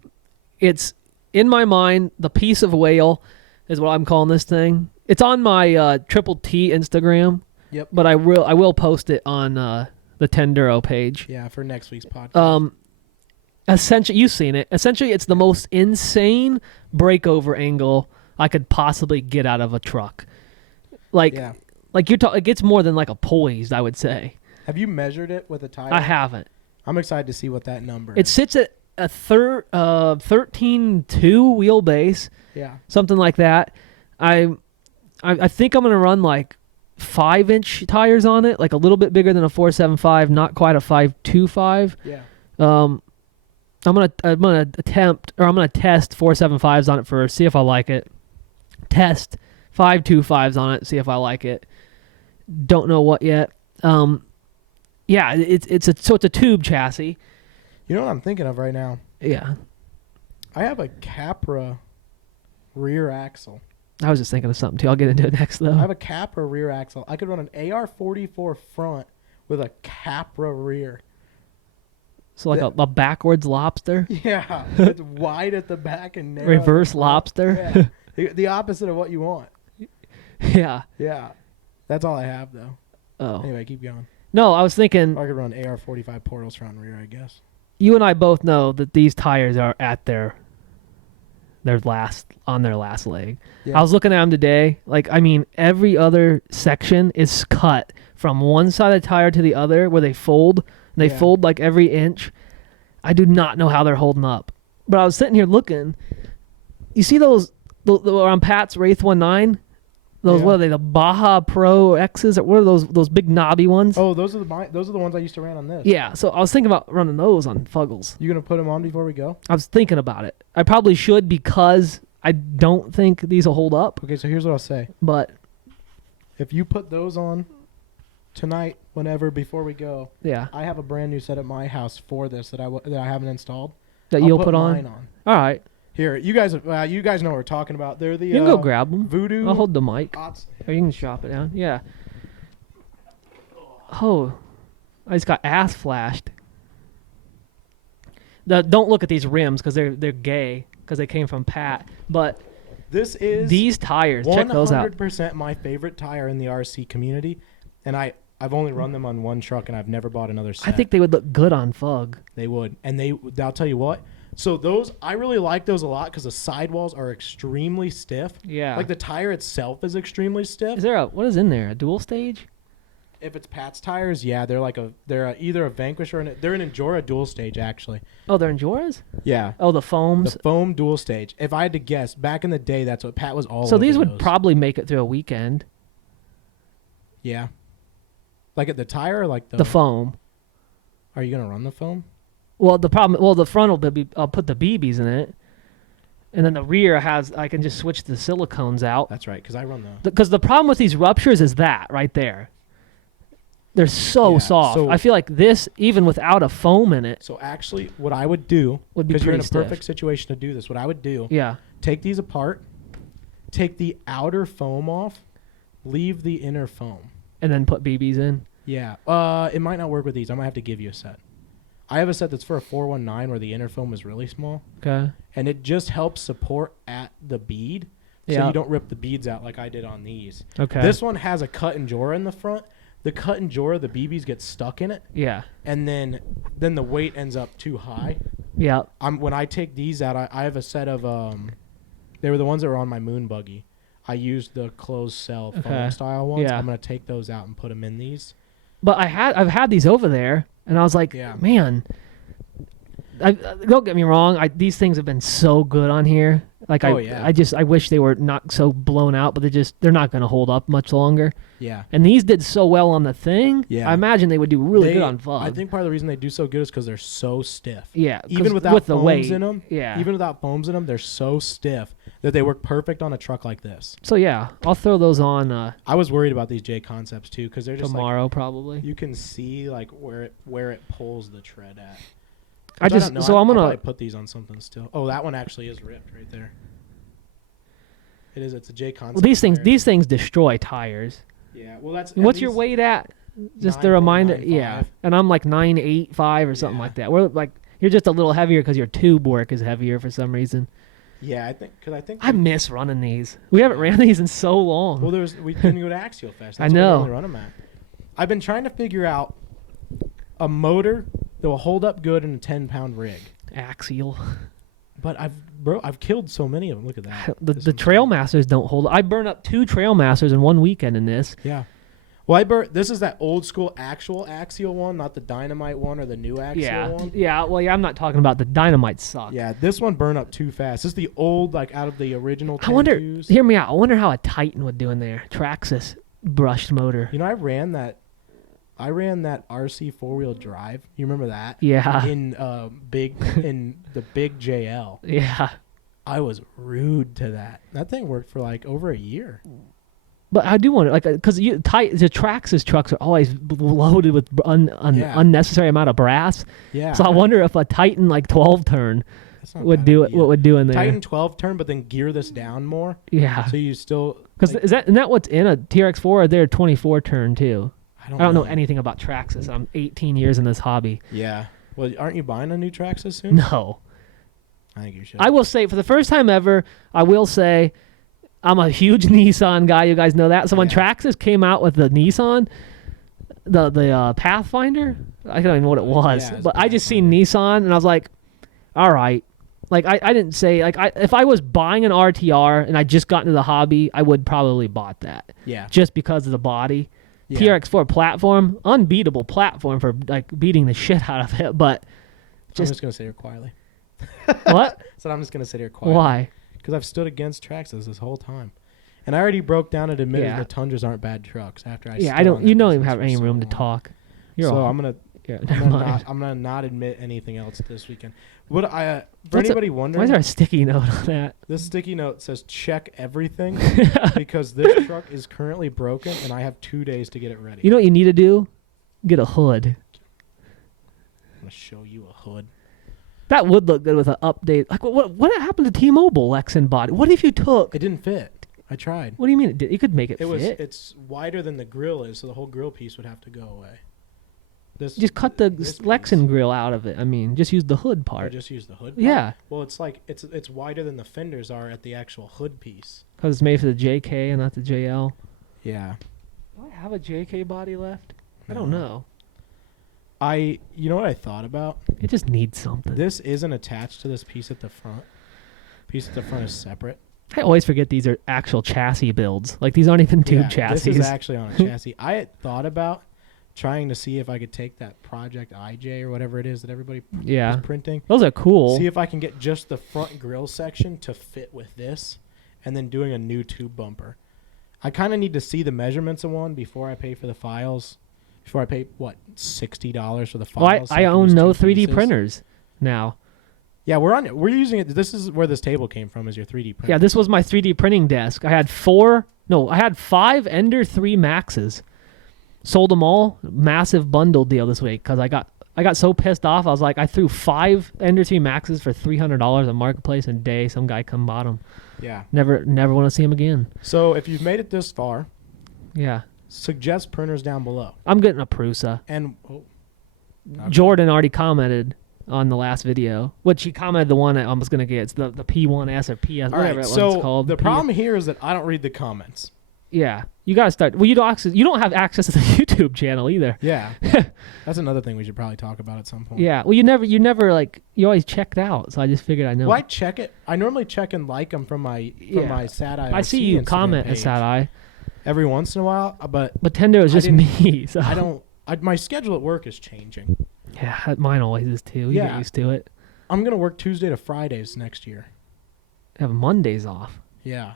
it's in my mind the piece of whale is what I'm calling this thing. It's on my Triple T Instagram. Yep. But I will post it on the Tenduro page. Yeah, for next week's podcast. Essentially, you've seen it. Essentially, it's the most insane breakover angle I could possibly get out of a truck. Like you're talking, it gets more than like a poised, I would say. Have you measured it with a tire? I haven't. I'm excited to see what that number is. It sits at a 13.2 wheelbase. Yeah. Something like that. I think I'm gonna run like 5-inch tires on it, like a little bit bigger than a 475, not quite a 525. Yeah. I'm gonna test 475s on it first, see if I like it. Test 525s on it, see if I like it. Don't know what yet. Yeah, it's a tube chassis. You know what I'm thinking of right now? Yeah. I have a Capra rear axle. I was just thinking of something too. I'll get into it next though. I have a Capra rear axle. I could run an AR-44 front with a Capra rear. So like a backwards lobster? Yeah. It's wide at the back and narrow. Reverse lobster? Yeah. The opposite of what you want. Yeah. Yeah. That's all I have, though. Oh. Anyway, keep going. No, I was thinking... I could run AR-45 portals front and rear, I guess. You and I both know that these tires are at their last leg. Yeah. I was looking at them today. Like, I mean, every other section is cut from one side of the tire to the other where they fold. And they fold like every inch. I do not know how they're holding up. But I was sitting here looking. You see those on Pat's Wraith 19? Those what are they? The Baja Pro X's? Or what are those big knobby ones? Oh, those are the ones I used to run on this. Yeah, so I was thinking about running those on Fuggles. You gonna put them on before we go? I was thinking about it. I probably should, because I don't think these will hold up. Okay, so here's what I'll say. But if you put those on tonight, whenever, before we go, yeah, I have a brand new set at my house for this that I haven't installed. That I'll you'll put mine on? All right. Here, you guys know what we're talking about. They're the you can go grab them. Voodoo. I'll hold the mic. Or you can chop it down. Yeah. Oh, I just got ass flashed. Don't look at these rims because they're gay because they came from Pat. But this is these tires. Check those out. 100% my favorite tire in the RC community, and I've only run them on one truck, and I've never bought another set. I think they would look good on Fug. They would, and I'll tell you what. So those, I really like those a lot because the sidewalls are extremely stiff. Yeah. Like the tire itself is extremely stiff. Is there what is in there? A dual stage? If it's Pat's tires, yeah, they're either a Vanquish or they're an Endura dual stage actually. Oh, they're Enduras? Yeah. Oh, the foams. The foam dual stage. If I had to guess, back in the day, that's what Pat was all. So over these would those. probably make it through a weekend. Yeah. Like at the tire, or like the foam. Are you gonna run the foam? Well, the front will be. I'll put the BBs in it, and then the rear I can just switch the silicones out. That's right, because I run Because the problem with these ruptures is that right there. They're so soft. So I feel like this, even without a foam in it. So actually, what I would do, would be because you're in a stiff. perfect situation to do this, what I would do, take these apart, take the outer foam off, leave the inner foam, and then put BBs in. Yeah. It might not work with these. I might have to give you a set. I have a set that's for a 419 where the inner foam is really small. Okay. And it just helps support at the bead, so you don't rip the beads out like I did on these. Okay. This one has a cut and Jora in the front. The cut and Jora, the BBs get stuck in it. Yeah. And then the weight ends up too high. Yeah. When I take these out, I have a set of they were the ones that were on my moon buggy. I used the closed cell foam style ones. Yeah. I'm gonna take those out and put them in these. But I've had these over there, and I was like, man, don't get me wrong. These things have been so good on here. Like I wish they were not so blown out, but they're not going to hold up much longer. Yeah. And these did so well on the thing. Yeah. I imagine they would do really good on Fug. I think part of the reason they do so good is because they're so stiff. Yeah. Even without the foams weight in them. Yeah. Even without foams in them, they're so stiff that they work perfect on a truck like this. So yeah, I'll throw those on. I was worried about these J Concepts too because they're just tomorrow probably. You can see like where it pulls the tread at. I don't just know. so I'm I'll gonna probably put these on something still. Oh, that one actually is ripped right there. It is. It's a J concept. well tire. these things destroy tires. Yeah. Well, that's. What's your weight at? Just a reminder. 9.95. Yeah, and I'm like 985 or something Yeah. like that. We're like you're just a little heavier because your tube work is heavier for some reason. Yeah, I think. I miss running these. We haven't ran these in so long. Well, we didn't go to Axial Fest. That's I know. Where we only run them at. I've been trying to figure out a motor that will hold up good in a 10-pound rig. Axial. But I've killed so many of them. Look at that. The Trail Masters don't hold. I burned up 2 Trail Masters in one weekend in this. Yeah. Well, this is that old school actual Axial one, not the Dynamite one or the new Axial one. Yeah. Well, yeah. I'm not talking about the Dynamite suck. Yeah, this one burned up too fast. This is the old, like, out of the original 10 I wonder. twos. Hear me out. I wonder how a Titan would do in there. Traxxas brushed motor. You know, I ran that RC 4-wheel drive. You remember that? Yeah. In the big JL. Yeah. I was rude to that. That thing worked for like over a year. But I do wonder, like, because the Traxxas trucks are always loaded with unnecessary amount of brass. Yeah. So I wonder if a Titan like 12 turn would do it. What would do in there? Titan 12 turn, but then gear this down more. Yeah. So you still Because isn't that what's in a TRX4? Or they're 24 turn too? I don't know anything about Traxxas. I'm 18 years in this hobby. Yeah. Well, aren't you buying a new Traxxas soon? No. I think you should. I will say, for the first time ever, I will say I'm a huge Nissan guy. You guys know that. So when Traxxas came out with the Nissan, the Pathfinder, I don't even know what it was. Yeah, but I just seen Nissan, and I was like, all right. Like, I didn't say, like, if I was buying an RTR and I just got into the hobby, I would probably bought that. Yeah. Just because of the body. Yeah. TRX4 platform, unbeatable platform for, like, beating the shit out of it, but I'm just going to sit here quietly. What? So I'm just going to sit here quietly. Why? Because I've stood against Traxxas this whole time. And I already broke down and admitted Yeah. the Tundras aren't bad trucks after I Yeah, stood I don't. on You that don't even business have for any so room to long. talk. I'm gonna not admit anything else this weekend. What I for What's anybody Why wondering, is there a sticky note on that? this sticky note says check everything because this truck is currently broken and I have 2 days to get it ready. You know what you need to do? Get a hood. I'm gonna show you a hood. That would look good with an update. Like what happened to T-Mobile Lexan body? What if you took? It didn't fit. I tried. What do you mean it did? You could make it fit. It's wider than the grill is, so the whole grill piece would have to go away. Just cut the this Lexan piece. grill out of it. I mean, just use the hood Or part. just use the hood part? Yeah, Well, it's like it's wider than the fenders are at the actual hood piece. because it's made for the JK and not the JL. Yeah. Do I have a JK body left? I No. don't know. You know what I thought about? It just needs something. This isn't attached to this piece at the front. Piece at the front is separate. I always forget these are actual chassis builds. Like these aren't even tube chassis. This is actually on a chassis. I had thought about trying to see if I could take that Project IJ or whatever it is that everybody is printing. Those are cool. See if I can get just the front grille section to fit with this and then doing a new tube bumper. I kind of need to see the measurements of one before I pay for the files. Before I pay, what, $60 for the files? Well, so I can own use no two 3D pieces? printers now. Yeah, we're using it. This is where this table came from, is your 3D printer. Yeah, this was my 3D printing desk. I had 5 Ender 3 Maxes. Sold them all. Massive bundle deal this week because I got so pissed off. I was like, I threw 5 Ender 3 Maxes for $300 on Marketplace in a day. Some guy come bought them. Yeah. Never want to see him again. So if you've made it this far, Yeah. suggest printers down below. I'm getting a Prusa. And okay. Jordan already commented on the last video, which he commented the one that I was going to get. It's the P1S or PS, All whatever right, it's so called. the problem here is that I don't read the comments. Yeah. You got to start. Well, you don't have access to the YouTube channel either. Yeah. That's another thing we should probably talk about at some point. Yeah. Well, you never like, you always checked out. So I just figured I know. Well, I check it. I normally check and like them from my Sat Eye. I see you comment at Sat Eye. every once in a while, but Tendo is just me. So my schedule at work is changing. Yeah, mine always is too. You get used to it. I'm gonna work Tuesday to Fridays next year. Have Mondays off. Yeah.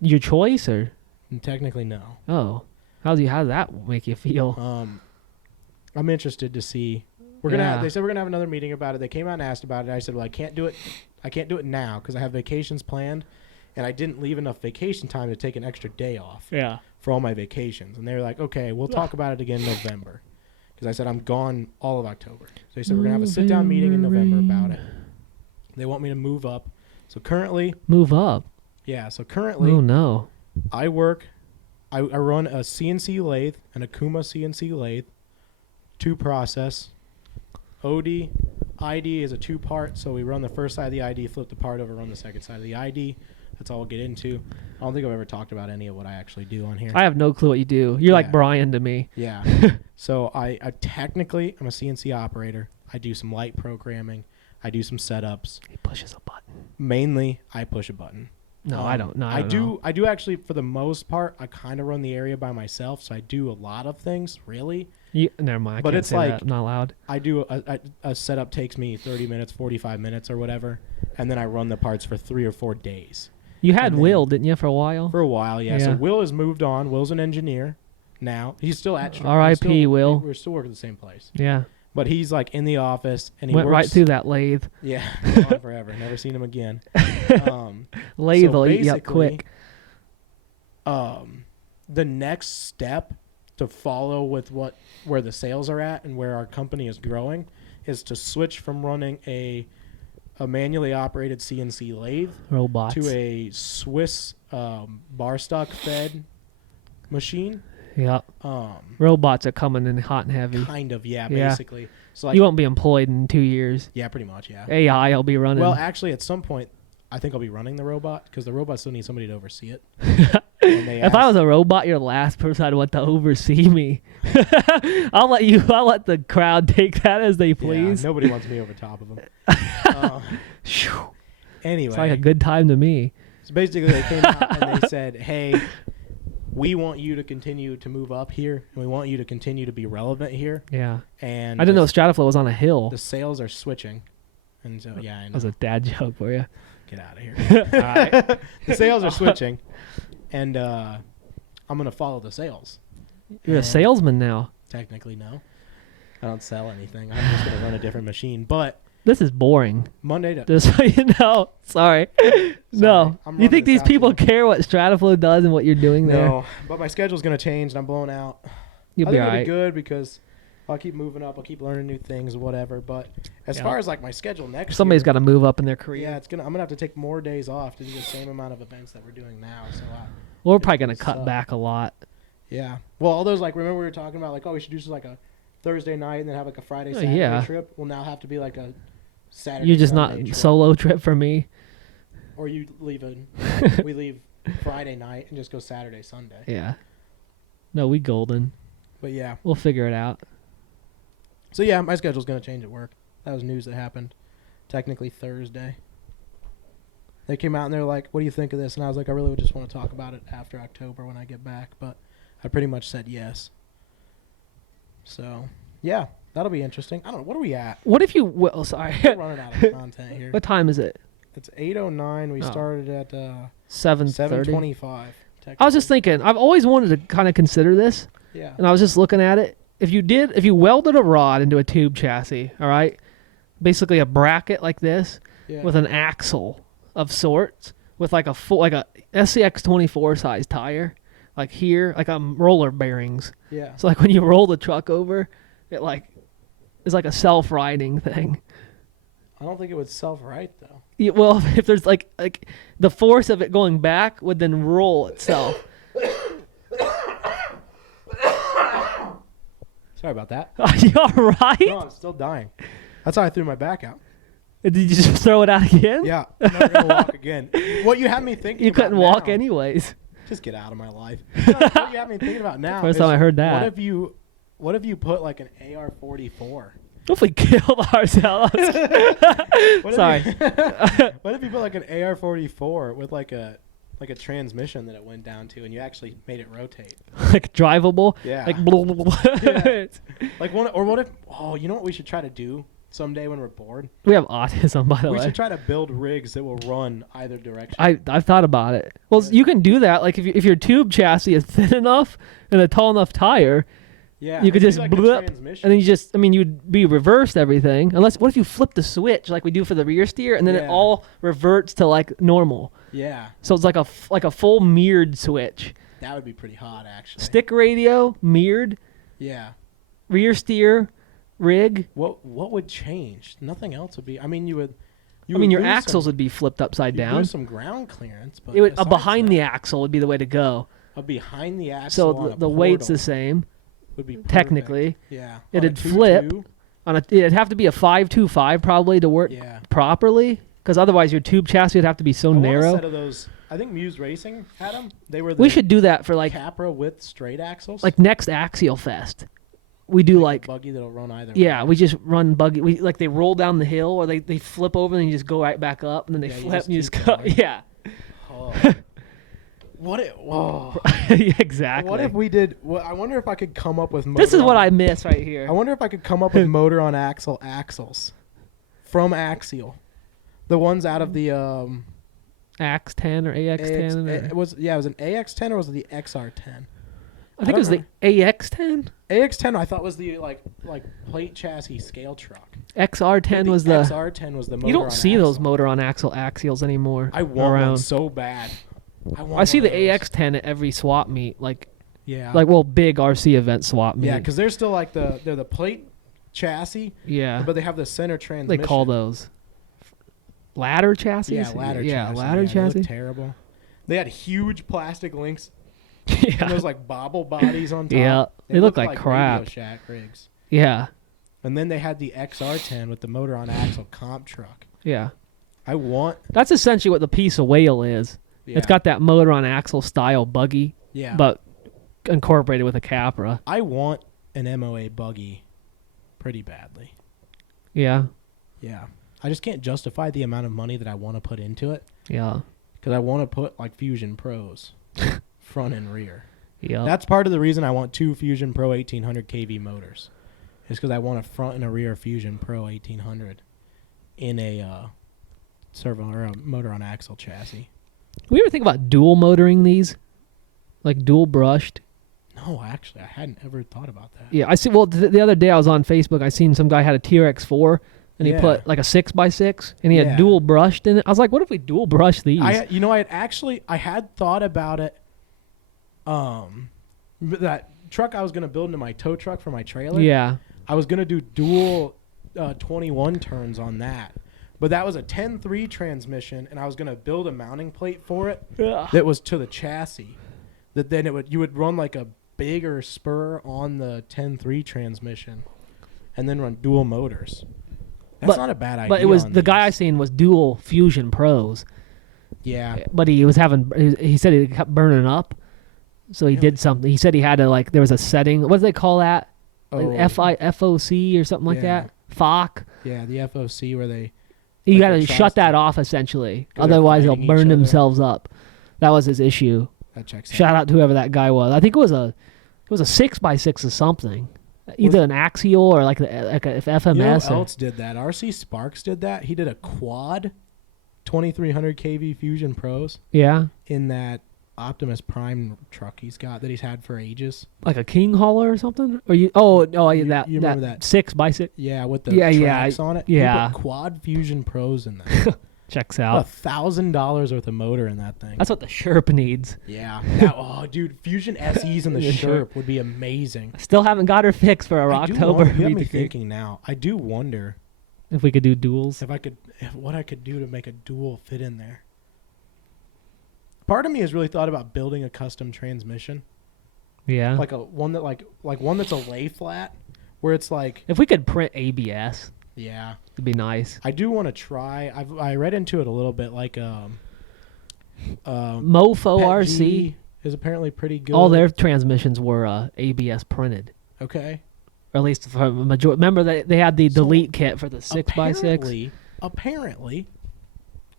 Your choice or? And technically no. Oh, how does that make you feel? I'm interested to see. They said we're gonna have another meeting about it. They came out and asked about it. I said, well, I can't do it now because I have vacations planned, and I didn't leave enough vacation time to take an extra day off. Yeah. For all my vacations, and they were like, okay, we'll talk about it again in November. because I said I'm gone all of October. So they said we're going to have a sit-down meeting in November about it. They want me to move up. So currently... Move up? Yeah, so currently... Oh, no. I run a CNC lathe, an Akuma CNC lathe, 2-process. OD, ID is a 2-part, so we run the first side of the ID, flip the part over, run the second side of the ID. That's all we'll get into. I don't think I've ever talked about any of what I actually do on here. I have no clue what you do. You're like Brian to me. Yeah. So I'm a CNC operator. I do some light programming. I do some setups. He pushes a button. Mainly, I push a button. No, I don't. No, I do actually, for the most part, I kind of run the area by myself, so I do a lot of things, really. Never mind. But can't it's say like that. I'm not allowed. I do a setup takes me 30 minutes, 45 minutes or whatever, and then I run the parts for 3 or 4 days. You had Will, didn't you, for a while? For a while, yeah. So Will has moved on. Will's an engineer now. He's still at R.I.P. Will. We're still working at the same place. Yeah. But he's like in the office and he went works, right through that lathe. Yeah, gone forever. Never seen him again. Lathe will eat you up quick. The next step to follow with where the sales are at and where our company is growing is to switch from running a manually operated CNC lathe robots to a Swiss bar stock fed machine. Yeah. Robots are coming in hot and heavy. Kind of, yeah, basically. So like, you won't be employed in 2 years. Yeah, pretty much, yeah. AI will be running. Well, actually, at some point, I think I'll be running the robot because the robot still needs somebody to oversee it. If I was a robot, you're the last person I'd want to oversee me. I'll let the crowd take that as they please. Yeah, nobody wants me over top of them. Anyway. It's like a good time to me. So basically, they came out and they said, hey, we want you to continue to move up here, and we want you to continue to be relevant here. Yeah. And I didn't know Strataflow was on a hill. The sales are switching. And so, yeah, I know. That was a dad joke for you. Get out of here. All right. The sales are switching, and I'm going to follow the sales. You're a salesman now. Technically, no. I don't sell anything. I'm just going to run a different machine. But this is boring. Monday to... Just so you know. Sorry. No. You think these people care what Strataflow does and what you're doing there? No, but my schedule's going to change, and I'm blown out. You'll be all right. It'll be good because... I'll keep moving up. I'll keep learning new things, whatever. But as far as like my schedule next somebody's year, got to move up in their career. Yeah, I'm gonna have to take more days off to do the same amount of events that we're doing now. So we're probably gonna cut back a lot. Yeah. Well, all those, like, remember we were talking about like, oh, we should do like a Thursday night and then have like a Friday Saturday trip. Will now have to be like a Saturday. You just Sunday not trip. solo trip for me. Or you leave we leave Friday night and just go Saturday Sunday. Yeah. No, we golden. But yeah, we'll figure it out. So yeah, my schedule's gonna change at work. That was news that happened technically Thursday. They came out and they were like, what do you think of this? And I was like, I really would just want to talk about it after October when I get back. But I pretty much said yes. So, yeah, that'll be interesting. I don't know. What are we at? What if you... Well, sorry. We're running out of content here. What time is it? It's 8:09. We started at 7:25. I was just thinking, I've always wanted to kind of consider this. Yeah. And I was just looking at it. If you welded a rod into a tube chassis, all right, basically a bracket like this with an axle of sorts with like a SCX 24 size tire, like here, like roller bearings. Yeah. So like when you roll the truck over, it like is like a self-riding thing. I don't think it would self-right though. Yeah, well, if there's like the force of it going back would then roll itself. Sorry about that. Are you all right? No, I'm still dying. That's how I threw my back out. Did you just throw it out again? Yeah. I'm never going to walk again. What you have me thinking You about couldn't walk now, anyways. Just get out of my life. What you have me thinking about now First time I heard that. What if you put like an AR-44? What if we killed ourselves? Sorry. What if you put like an AR-44 with like a transmission that it went down to, and you actually made it rotate? Like drivable? Yeah. Like blah, blah, blah. Yeah. Like what if? Oh, you know what we should try to do someday when we're bored? We have autism, by the way. We should try to build rigs that will run either direction. I've thought about it. Well, you can do that. Like if your tube chassis is thin enough and a tall enough tire. Yeah, you could just like blip, and then you'd be reversed everything. What if you flip the switch like we do for the rear steer, and then it all reverts to like normal? Yeah. So it's like a full mirrored switch. That would be pretty hot, actually. Stick radio, mirrored. Yeah. rear steer rig. What would change? Nothing else would be. I mean, your your axles would be flipped upside down. Lose some ground clearance, but It would, a behind the axle would be the way to go. A behind the axle. So the weight's the same. Would be perfect. Technically. Yeah. It'd flip. It'd have to be a 525 probably to work properly, because otherwise your tube chassis would have to be so narrow. A set of those. I think Muse Racing had them. They were. We should do that for like Capra with straight axles. Like next Axial Fest. We do like a buggy that'll run either yeah, way. we just run buggy. We like they roll down the hill, or they flip over and you just go right back up, and then they flip and you just go. Yeah. Oh. Whoa. Yeah, exactly. What if we did? Well, I wonder if I could come up with. This is what I miss right here. I wonder if I could come up with motor on axle axles from Axial, the ones out of the AX10 or AX10. It was an AX10 or was it the XR10? I think it was the AX10. AX10 I thought was the like plate chassis scale truck. XR10 was the XR10 was the motor. You don't see those motor on axle axials anymore. I want one so bad. I see the AX10 at every swap meet, like yeah, big RC event swap meet. Yeah, because they're still like they're the plate chassis. Yeah, but they have the center transmission. They call those ladder chassis. Yeah, ladder chassis. Ladder chassis. They look terrible. They had huge plastic links. Yeah, and those like bobble bodies on top. Yeah, they look like crap. Radio Shack rigs. Yeah, and then they had the XR10 with the motor on axle comp truck. Yeah, That's essentially what the piece of whale is. Yeah. It's got that motor on axle style buggy, but incorporated with a Capra. I want an MOA buggy pretty badly. Yeah. Yeah. I just can't justify the amount of money that I want to put into it. Yeah. Because I want to put like Fusion Pros front and rear. Yeah. That's part of the reason I want two Fusion Pro 1800 kV motors. Is because I want a front and a rear Fusion Pro 1800 in a servo or a motor on axle chassis. We ever think about dual motoring these? Like dual brushed? No, actually, I hadn't ever thought about that. Yeah, I see. Well, the other day I was on Facebook. I seen some guy had a TRX4 and he put like a 6x6 and he had dual brushed in it. I was like, what if we dual brush these? I had thought about it. That truck I was gonna build into my tow truck for my trailer. Yeah, I was gonna do dual 21 turns on that. But that was a 10-3 transmission, and I was going to build a mounting plate for it that was to the chassis. That then you would run like a bigger spur on the 10-3 transmission, and then run dual motors. That's not a bad idea. But it was the guy I seen was dual Fusion Pros. Yeah. But he was he said he kept burning up, so he did something. He said he had to there was a setting. What do they call that? Like FOC or something like that. FOC. Yeah, the FOC where they. You got to shut that off essentially, otherwise they'll burn themselves up. That was his issue. That checks out. Shout out to whoever that guy was. I think it was a 6x6 or something, either an axial or like a FMS. You know who else did that? RC Sparks did that. He did a quad 2300 kV Fusion Pros. Yeah. In that Optimus Prime truck he's got that he's had for ages. Like a King hauler or something? Or you remember that 6x6? Yeah, with the tracks on it. Yeah. He put quad Fusion Pros in that. Checks out. $1,000 worth of motor in that thing. That's what the Sherp needs. Yeah. Dude, Fusion SEs in the Sherp would be amazing. Still haven't got her fixed for a Rocktober. You have me thinking now. I do wonder if we could do duals. What I could do to make a dual fit in there. Part of me has really thought about building a custom transmission. Yeah. Like one that's a lay flat where it's like if we could print ABS. Yeah. It'd be nice. I do want to try. I read into it a little bit like Mofo RC is apparently pretty good. All their transmissions were ABS printed. Okay. Or at least for a majority. Remember they had the delete kit for the 6x6? Apparently,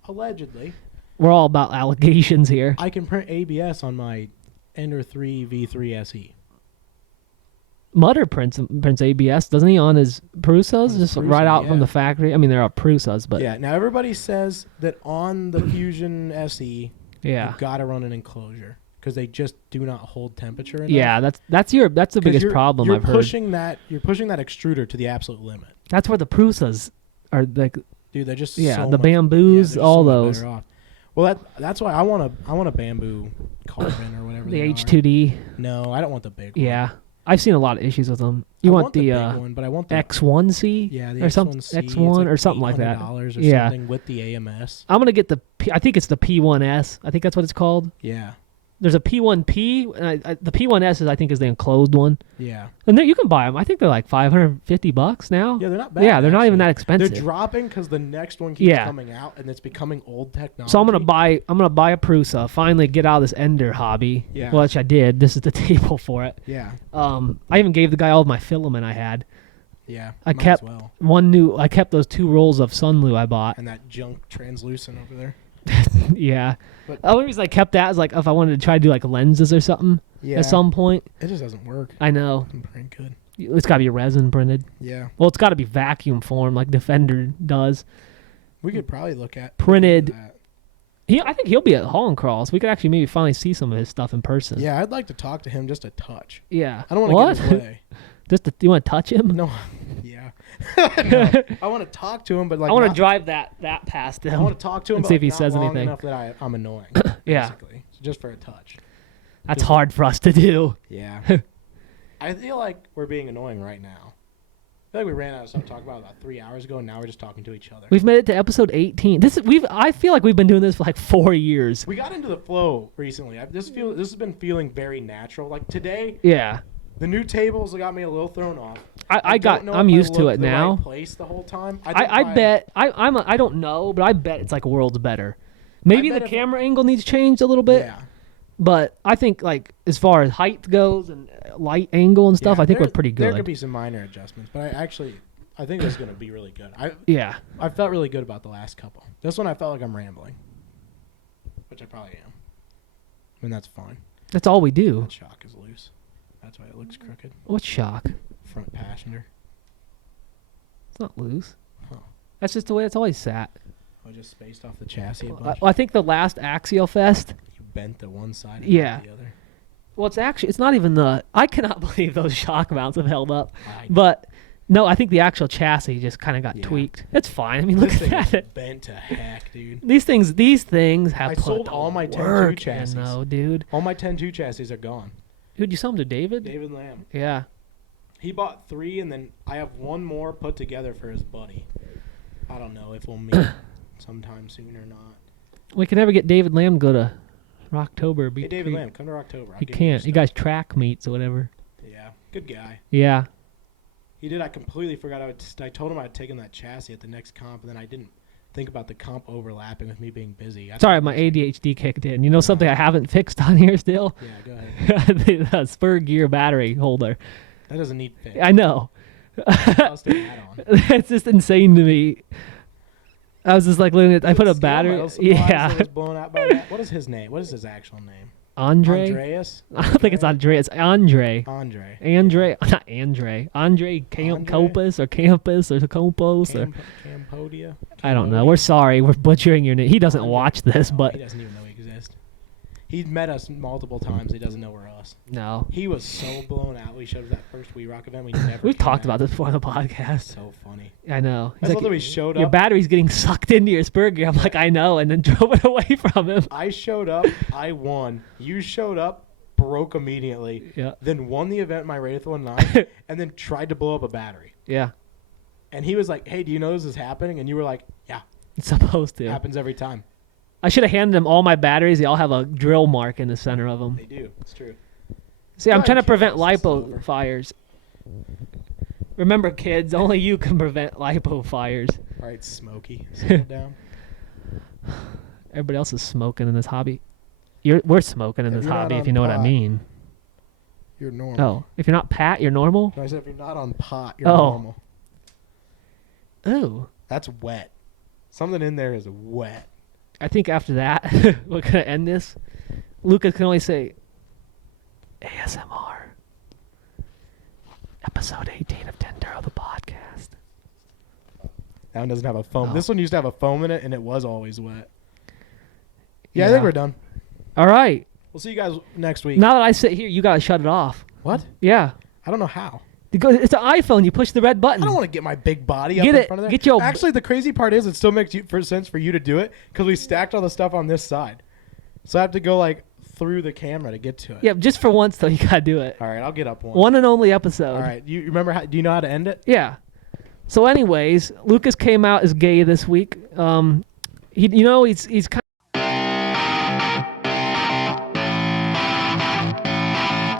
allegedly. We're all about allegations here. I can print ABS on my Ender 3 V3 SE. Mutter prints ABS, doesn't he, on his Prusas? Just Prusa, right out from the factory. I mean, they're all Prusas, but... Yeah, now everybody says that on the Fusion SE, you've got to run an enclosure because they just do not hold temperature enough. Yeah, that's the biggest problem I've heard. You're pushing that extruder to the absolute limit. That's where the Prusas are, like... Dude, they're just the bamboos, all those. Well, that's why I want a bamboo carbon or whatever. The H2D. No, I don't want the big one. Yeah. I've seen a lot of issues with them. You want the big one, but I want the X1C? Yeah, the or X1C. X1 or something like that. $800 or Yeah. something with the AMS. I'm gonna get I think it's the P1S. I think that's what it's called. Yeah. There's a P1P. The P1S I think is the enclosed one. Yeah. And you can buy them. I think they're like $550 now. Yeah, they're not bad. Yeah, they're not even that They're expensive. dropping because the next one keeps coming out, and it's becoming old technology. So I'm gonna buy a Prusa. Finally, get out of this Ender hobby. Yeah. Which I did. This is the table for it. Yeah. I even gave the guy all of my filament I had. Yeah. I kept I kept those 2 rolls of Sunlu I bought. And that junk translucent over there. Yeah. But the only reason I kept that is like if I wanted to try to do like lenses or something at some point. It just doesn't work. I know. Doesn't print good. It's got to be resin printed. Yeah. Well, it's got to be vacuum formed like Defender does. We could probably look at printed. That. I think he'll be at Hall & Crawls. We could actually maybe finally see some of his stuff in person. Yeah, I'd like to talk to him just a touch. Yeah. I don't want to get in his way. You want to touch him? No. Yeah. No. I want to talk to him, but like I want to drive that past him. I want to talk to him, and but see if he not says long anything. enough that I'm annoying. Yeah. Basically. So just for a touch. That's hard for us to do. Yeah. I feel like we're being annoying right now. I feel like we ran out of stuff to talk about 3 hours ago, and now we're just talking to each other. We've made it to episode 18. I feel like we've been doing this for like 4 years. We got into the flow recently. This has been feeling very natural. Like today, Yeah. the new tables got me a little thrown off. I'm used to it now. Right place the whole time. I bet I don't know, but I bet it's like worlds better. Maybe the camera angle needs changed a little bit. Yeah. But I think like as far as height goes and light angle and stuff, I think we're pretty good. There could be some minor adjustments, but I think this is going to be really good. I felt really good about the last couple. This one I felt like I'm rambling, which I probably am. I mean, that's fine. That's all we do. That shock is loose. That's why it looks crooked. What shock? Front passenger. It's not loose. Huh. That's just the way it's always sat. I just spaced off the chassis a bunch. I think the last Axial Fest. You bent the one side and Yeah. the other. Well, it's not even I cannot believe those shock mounts have held up. But no, I think the actual chassis just kind of got tweaked. It's fine. I mean, look at it. Bent to heck, dude. These things have I put sold the all my work 10-2 chassis. in, though, dude. All my 10-2 chassis are gone. Who'd you sell them to, David? David Lamb. Yeah. He bought 3, and then I have one more put together for his buddy. I don't know if we'll meet sometime soon or not. We can never get David Lamb to go to Rocktober. Hey, David Lamb, come to Rocktober. He can't. You guys track meets or whatever. Yeah, good guy. Yeah. He did. I completely forgot. I told him I'd taken that chassis at the next comp, and then I didn't think about the comp overlapping with me being busy. Sorry, my ADHD kicked in. You know something I haven't fixed on here still? Yeah, go ahead. The spur gear battery holder. That doesn't need fixed. I know. I'll stick that on. It's just insane to me. I was just like looking at. I put a battery. Yeah. Was blown out by that. What is his name? What is his actual name? Andreas? I don't think it's Andreas. Andre. Not Andre. Campos or Campus or Campos or Campodia. I don't know. We're sorry. We're butchering your name. He doesn't watch this, but he doesn't even know we exist. He's met us multiple times. He doesn't know we're us. No. He was so blown out. We showed up that first We Rock event. We've talked about this before on the podcast. So funny. I know. I love that we showed up. Your battery's getting sucked into your spur gear. I'm like, I know, and then drove it away from him. I showed up. I won. You showed up, broke immediately. Yeah. Then won the event in my Wraithwell 9, and then tried to blow up a battery. Yeah. And he was like, hey, do you know this is happening? And you were like, yeah. It's supposed to. It happens every time. I should have handed them all my batteries. They all have a drill mark in the center of them. They do. It's true. See, I'm trying to prevent lipo fires. Remember, kids, only you can prevent lipo fires. All right, Smokey, settle down. Everybody else is smoking in this hobby. We're smoking in this hobby, if you know what I mean. You're normal. Oh, if you're not Pat, you're normal? No, I said if you're not on pot, you're normal. Ooh. That's wet. Something in there is wet. I think after that, we're going to end this. Lucas can only say, ASMR. Episode 18 of Tendero, the podcast. That one doesn't have a foam. Oh. This one used to have a foam in it, and it was always wet. Yeah, I think we're done. All right. We'll see you guys next week. Now that I sit here, you got to shut it off. What? Yeah. I don't know how. It's an iPhone. You push the red button. I don't want to get my big body up in front of there. Actually, the crazy part is it still makes sense for you to do it because we stacked all the stuff on this side. So I have to go like through the camera to get to it. Yeah, just for once though, you gotta do it. All right, I'll get up one. One and only episode. All right, you remember? Do you know how to end it? Yeah. So, anyways, Lucas came out as gay this week. He's kind